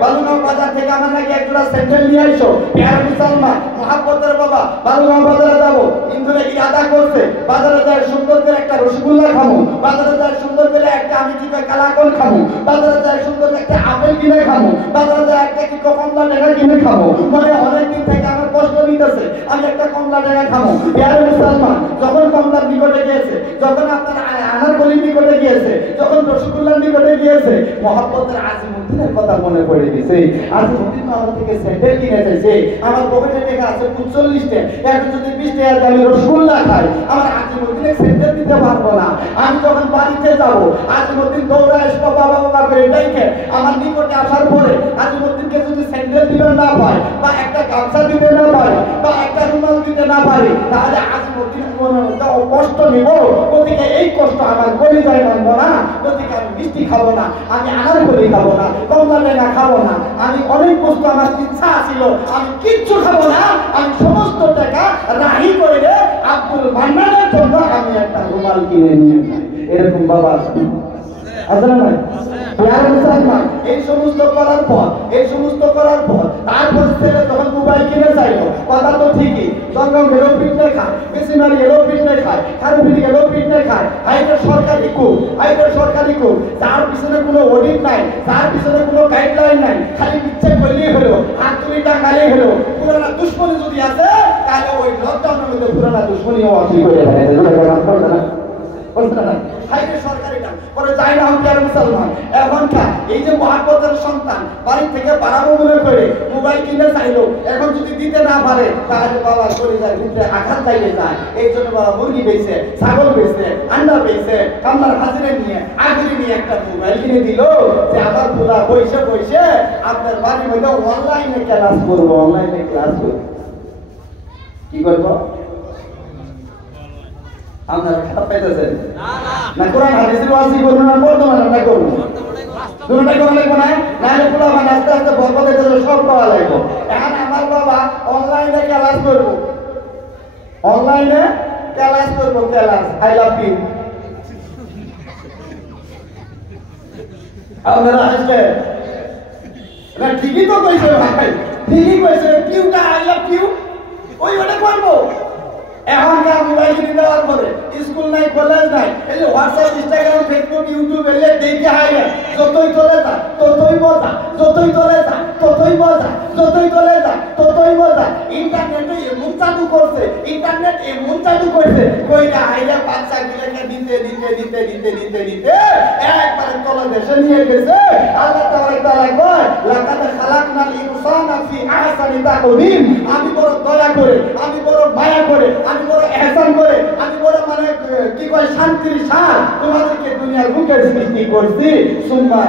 বালুগাঁও বাজার থেকে আমার নাকি একটা স্যান্ডেল নিয়ে আইসো, প্রিয় মুসলমান মহব্বতের বাবা বালুগাঁও বাজারে যাবো ইন্দুরে ইরাদা করছে, বাজারে যায় সুন্দর করে একটা রসগোল্লা খামু, বাজারে যায় সুন্দর করে একটা আমি কি কয় কালাকন খামু, বাজারে যায় সুন্দর একটা আপেল কিনে খামু, বাজারে যায় একটা কি কমলা লেখা কিনে খামু, মানে অনেকদিন থেকে আমার কষ্ট নিতেছে আমি একটা কমলা লেখা খামু। প্রিয় মুসলমান, যখন কমলার নিকটে গিয়েছে, যখন আপনার আনারকলির নিকটে গিয়েছে, যখন রসগোল্লার নিকটে গিয়েছে, মহব্বতের আজিমউদ্দিনের কথা মনে পড়ে গেছে। আজিমউদ্দিন আমার থেকে স্যান্ডেল কিনে চাইছে, আমার পকেটে লেখা আছে 45 টাকা, এখন যদি 20 টাকা দামি রসগোল্লা খাই আমার আজিমউদ্দিনের স্যান্ডেল দিতে পারবো না। আমি যখন বাড়িতে যাব আজিমউদ্দিন দৌড়ে আসবো বাবা বাবা করে ডাইকে আমার নিকটে আসার পরে আজিমউদ্দিনকে যদি স্যান্ডেল দিতে না পায়, বা একটা গামছা দিতে না পারে, বা একটা রুমাল দিতে না পারি, তাহলে আজিমউদ্দিনের মনে কষ্ট নিব। ওদিকে এই কষ্ট আমার কলিজায় মানবো না, ওদিকে আমি মিষ্টি খাবো না, আমি আনারকলি খাবো না, কমলা লেখা খাবো না, আমি অনেক বস্তু আমার ইচ্ছা ছিল আমি কিচ্ছু খাবো না, আমি সমস্ত টাকা রাহি করে আব্দুল মান্নানের জন্য আমি একটা রুমাল কিনে নিয়ে যাই। এরকম বাবা আছে না? এই সমস্ত করার পর তারপর ছেলে যখন মোবাইল কিনে চাইলো, কথা তো ঠিকই, জঙ্গল গেলেও পিটনে খায়, বেশিমারি গেলেও পিটনে খায়, খারুপিটি গেলেও পিটনে খায়, হাইটের সরকারি কুল, যার পিছনে কোনো অডিট নাই, যার পিছনে কোনো গাইডলাইন নাই, খালি ইচ্ছে করলেই হলো, হাত তুলি টাকালেই হলো। পুরানা দুশ্মনী যদি আছে তাহলে ওই লকডাউনের মধ্যে পুরানা দুশ্মনীও অসুখ করে সরকারিটা পরে যাই না প্রিয় মুসলমান। এখনকার এই যে মহব্বতের সন্তান বাড়ি থেকে বাড়াবো মনে করে মোবাইল কিনে চাইলো, এখন যদি দিতে না পারে তাহলে বাবা শরীরের ভিতরে আঘাত চাইলে যায়। এই জন্য বাবা মুরগি বেচে, ছাগল বেচে, আন্ডা বেচে, কামলার হাজিরে নিয়ে আগিরে নিয়ে একটা মোবাইল কিনে দিল, যে আবার পুরা বসে আপনার বাড়ির মধ্যে অনলাইনে ক্লাস করবো, কি করবো? আপনারা খারাপ পাইতেছেন না? কোরআন হাদিসের ওয়াজি করবো না বর্তমানে না করবো, দুটোটাই করা লাগবো না? নাহলে পুরো আমার আস্তে আস্তে বরবাদ হয়ে যাবে, সব পাওয়া লাগবো। এখন আমার বাবা অনলাইনে ক্লাস করবো, ক্লাস আই লাভ ইউ। আপনারা আসলে না ঠিকই তো কইছে ভাই, ঠিকই কইছে, কিউটা আই লাভ ইউ ওটা করবো। এখনকার মোবাইল কিনে দেওয়ার পরে স্কুল নাই, কলেজ নাই, এই যে হোয়াটসঅ্যাপ, ইনস্টাগ্রাম, ফেসবুক, ইউটিউব এলে দেখে হাইরে যতই চলে যা ততই মজা, যতই চলে যা ততই মজা, যতই চলে যা ততই মজা। ইন্টারনেট এমন চালু করছে, কইরা হাইরে বাচ্চা গুলোকে দিতে একবারে তলে দেশে নিয়ে গেছে। আল্লাহ তাআলা কয় লাকাদ খালাকনাল ইনসানা ফি আহসানি তাকওয়িম, আমি বড় দয়া করে, আমি বড় মায়া করে, আমি বড় ইহসান করে, আমি বড় মানে কি কয় শান্তির সার তোমাদেরকে দুনিয়ার বুকে সৃষ্টি করছি। সুম্মা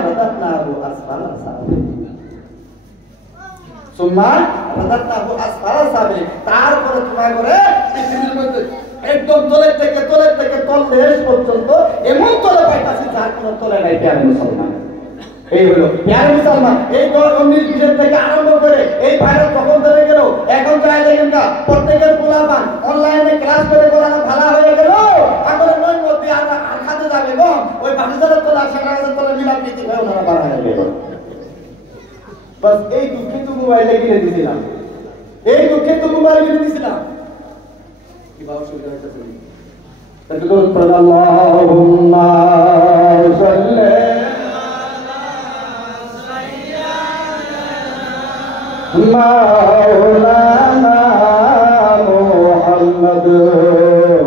রাদাতনাহু আসফালা সাবিলিন, তারপরে তোমার করে পৃথিবীর মধ্যে একদম তলের থেকে তলদেশ পর্যন্ত এমন তলে পাইতাছি যার কোনো তলে নাই। প্রিয় মুসলমান, এই হলো প্রিয় মুসলমান, এই 19-20 থেকে আরম্ভ করে এই ভাইরাস তখন ধরে গেল, এখন যাই দেখেন না প্রত্যেকের পোলাপান অনলাইনে ক্লাস করে করানো ভালো হয়ে গেল। আমাদের নয় মধ্যে আর খাতে যাবে গো, ওই 5,000 তলা 7,000 তলা মিলাপ্রীতি হয়ে ওনারা বাড়া হয়ে গেল। বাস এই দুঃখিত মোবাইলটা কিনে দিয়েছিলাম, এই দুঃখে তো মোবাইল কিনে দিয়েছিলাম। কি বাবা সুবিধা হইতেছে আল্লাহুম্মা সাল্লি মাওলানা মুহাম্মদ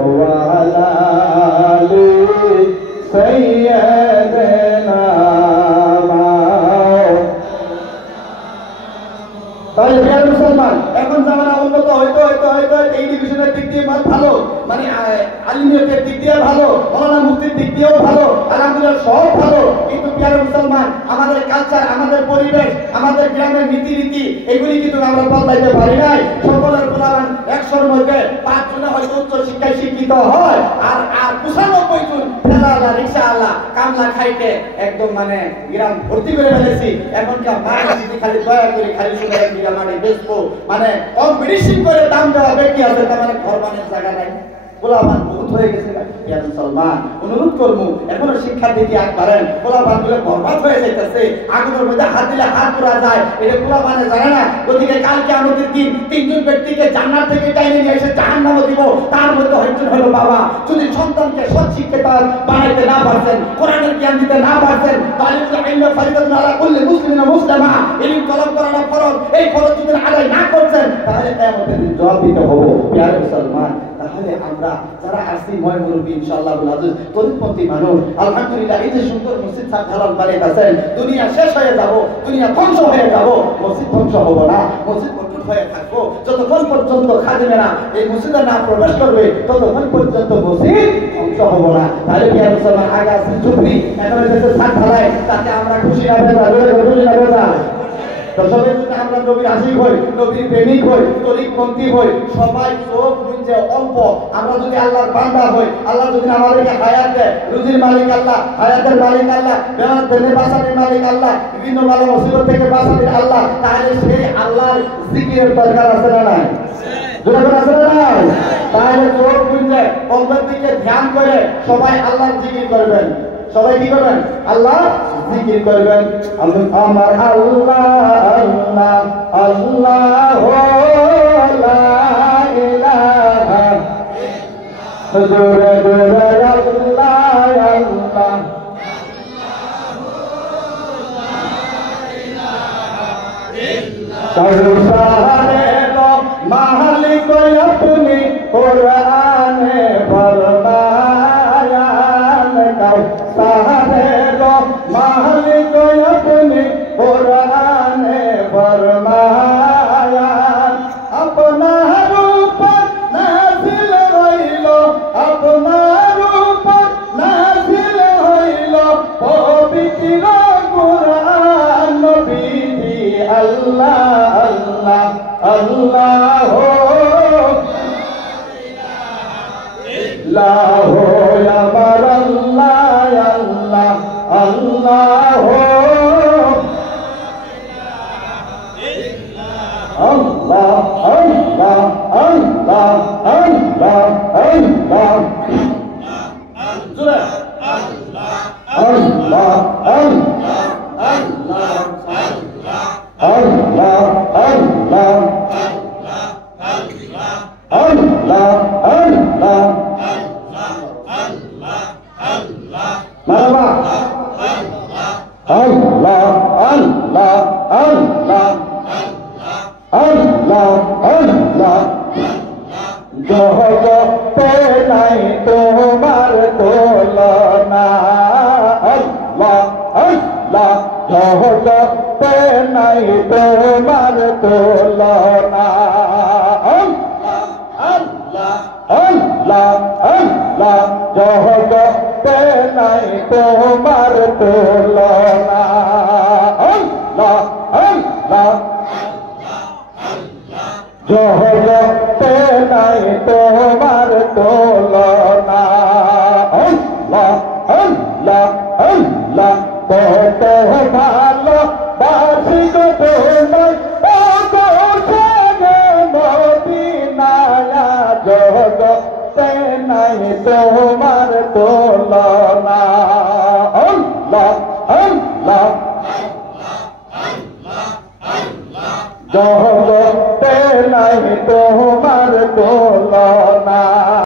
ওয়া আলা আলি সাইয়্যিদিনা। তাহলে প্রিয় মুসলমান, এখন জামানা উন্নত হয়তো এই ডিভিশনের দিক দিয়ে ভালো, মানে আলিমিয়তের দিক দিয়ে ভালো, মৌলানা মুফতির দিক দিয়েও ভালো, আলহামদুলিল্লাহ সব ভালো। কিন্তু প্রিয় মুসলমান, আমাদের কালচার, আমাদের পরিবেশ, আমাদের গ্রামের নীতি এগুলি কিন্তু আমরা বদলাইতে পারি নাই। সকলের প্রধান 100-র মধ্যে 5 জন হয়তো উচ্চ শিক্ষায় শিক্ষিত হয়, আর 95 জন ঠেলাওয়ালা, রিকশাওয়ালা, কামলা খাইতে একদম মানে গ্রাম ভর্তি করে ফেলেছি। এখনকার মাটি খালি দয়া করে খালি শুধু মানে বেচবো, মানে কম্পিটিশন করে দাম দেওয়া ব্যক্তি আছে, তার মানে ঘর বানানোর জায়গা নাই। পোলাপান বহুত হয়ে গেছে মুসলমান, অনুরোধ করবো এখনো শিক্ষার দিকে আগ বাড়েন। পোলাপান গুলো বরবাদ হয়ে যাইতেছে, আগুনের মধ্যে হাত দিলে হাত পোড়া যায়, এটা পোলাপানে জানে না। ওদিকে কালকে আমাদের দিন 3 জন ব্যক্তিকে জান্নাত থেকে টাইনে নিয়ে এসে জাহান্নামে দিব, তার মধ্যে হয়তো হলো বাবা। যদি সন্তানকে সৎ শিক্ষিত বানাইতে না পারছেন, কোরআনের জ্ঞান দিতে না পারছেন, তাহলে ফরিদাতুন আলা কুল্লি মুসলিমিন ওয়া মুসলিমা, ইলম তলব করাটা ফরজ। এই ফরজ যদি আদায় না করছেন, তাহলে কিয়ামতের দিন জবাব দিতে হবে। প্রিয় মুসলমান, তাহলে আমরা যারা আসি ময় মুরব্বী ইনশাআল্লাহ আল্লাহ তরিকপন্থী মানুষ, আলহামদুলিল্লাহ এই যে সুন্দর মসজিদ ঢালান বানাইতেছেন, দুনিয়া শেষ হয়ে যাব, দুনিয়া ধ্বংস হয়ে যাব, মসজিদ ধ্বংস হব না, মসজিদ অটুট হয়ে থাকবো। যতক্ষণ পর্যন্ত খাদেমেরা এই মসজিদে না প্রবেশ করবে, ততক্ষণ পর্যন্ত মসজিদ ধ্বংস হব না। তাহলে কি মুসলমান আগে আসি চুপড়ি, এখন হচ্ছে ছাদ ঢালাই, তাতে আমরা খুশি না বেজা, খুশি না বেজা। দর্শকের জন্য আমরা নবীর আশিক হই, নবীর প্রেমিক হই, তরিকপন্থী হই, সবাই চোখ বুঝে অল্প। আমরা যদি আল্লাহর বান্দা হই, আল্লাহ যদি আমাদেরকে হায়াত দেয়, রুজির মালিক আল্লাহ, হায়াতের মালিক আল্লাহ, বেমার থেকে বাঁচানোর মালিক আল্লাহ, বিভিন্ন ভালো মুসিবত থেকে বাঁচানোর আল্লাহ, তাহলে সেই আল্লাহর জিকিরের দরকার আছে না নাই? দরকার আছে না নাই? তাহলে চোখ বুঝে কলবের দিকে ধ্যান করে সবাই আল্লাহর জিকির করবেন। সবাই কি করবেন? আল্লাহ জিকির করবেন। আমার আল্লাহ আল্লাহ আল্লাহ লা ইলাহা জোরে জোরে আল্লাহ আল্লাহ সারে লো মালিক আপনি কুরআনে ফরমায়ান কাও সারে লো মালিক আপনি কুরআনে ফরমায়ান আপনার উপর নাযিল হইল, আপনার উপর নাযিল হইল পবিত্র কুরআন। নবীজি আল্লাহ আল্লাহ আল্লাহ আল্লাহ আমার আল্লাহ আল্লাহ আল্লাহ আল্লাহ আল্লাহ আল্লাহ আল্লাহ আল্লাহ জোরে আল্লাহ আল্লাহ আল্লাহ আল্লাহ আল্লাহ আল্লাহ আল্লাহ আল্লাহ মারহাবা আল্লাহ আল্লাহ আল্লাহ আল্লাহ আল্লাহ জগতে নাই তোমার তুলনা। আল্লাহ আল্লাহ জগতে নাই তোমার তুলনা। আল্লাহ আল্লাহ আল্লাহ আল্লাহ জগতে নাই তোমার তুলনা। আল্লাহ আল্লাহ জগতে নাই তোমার তুলনা। আল্লাহ আল্লাহ আল্লাহ কত ভালো বাসি গো তোমায়, কত সাগে মদিনায়া জগতে নাই তোমার তুলনা। আল্লাহ আল্লাহ তোমার তুলনা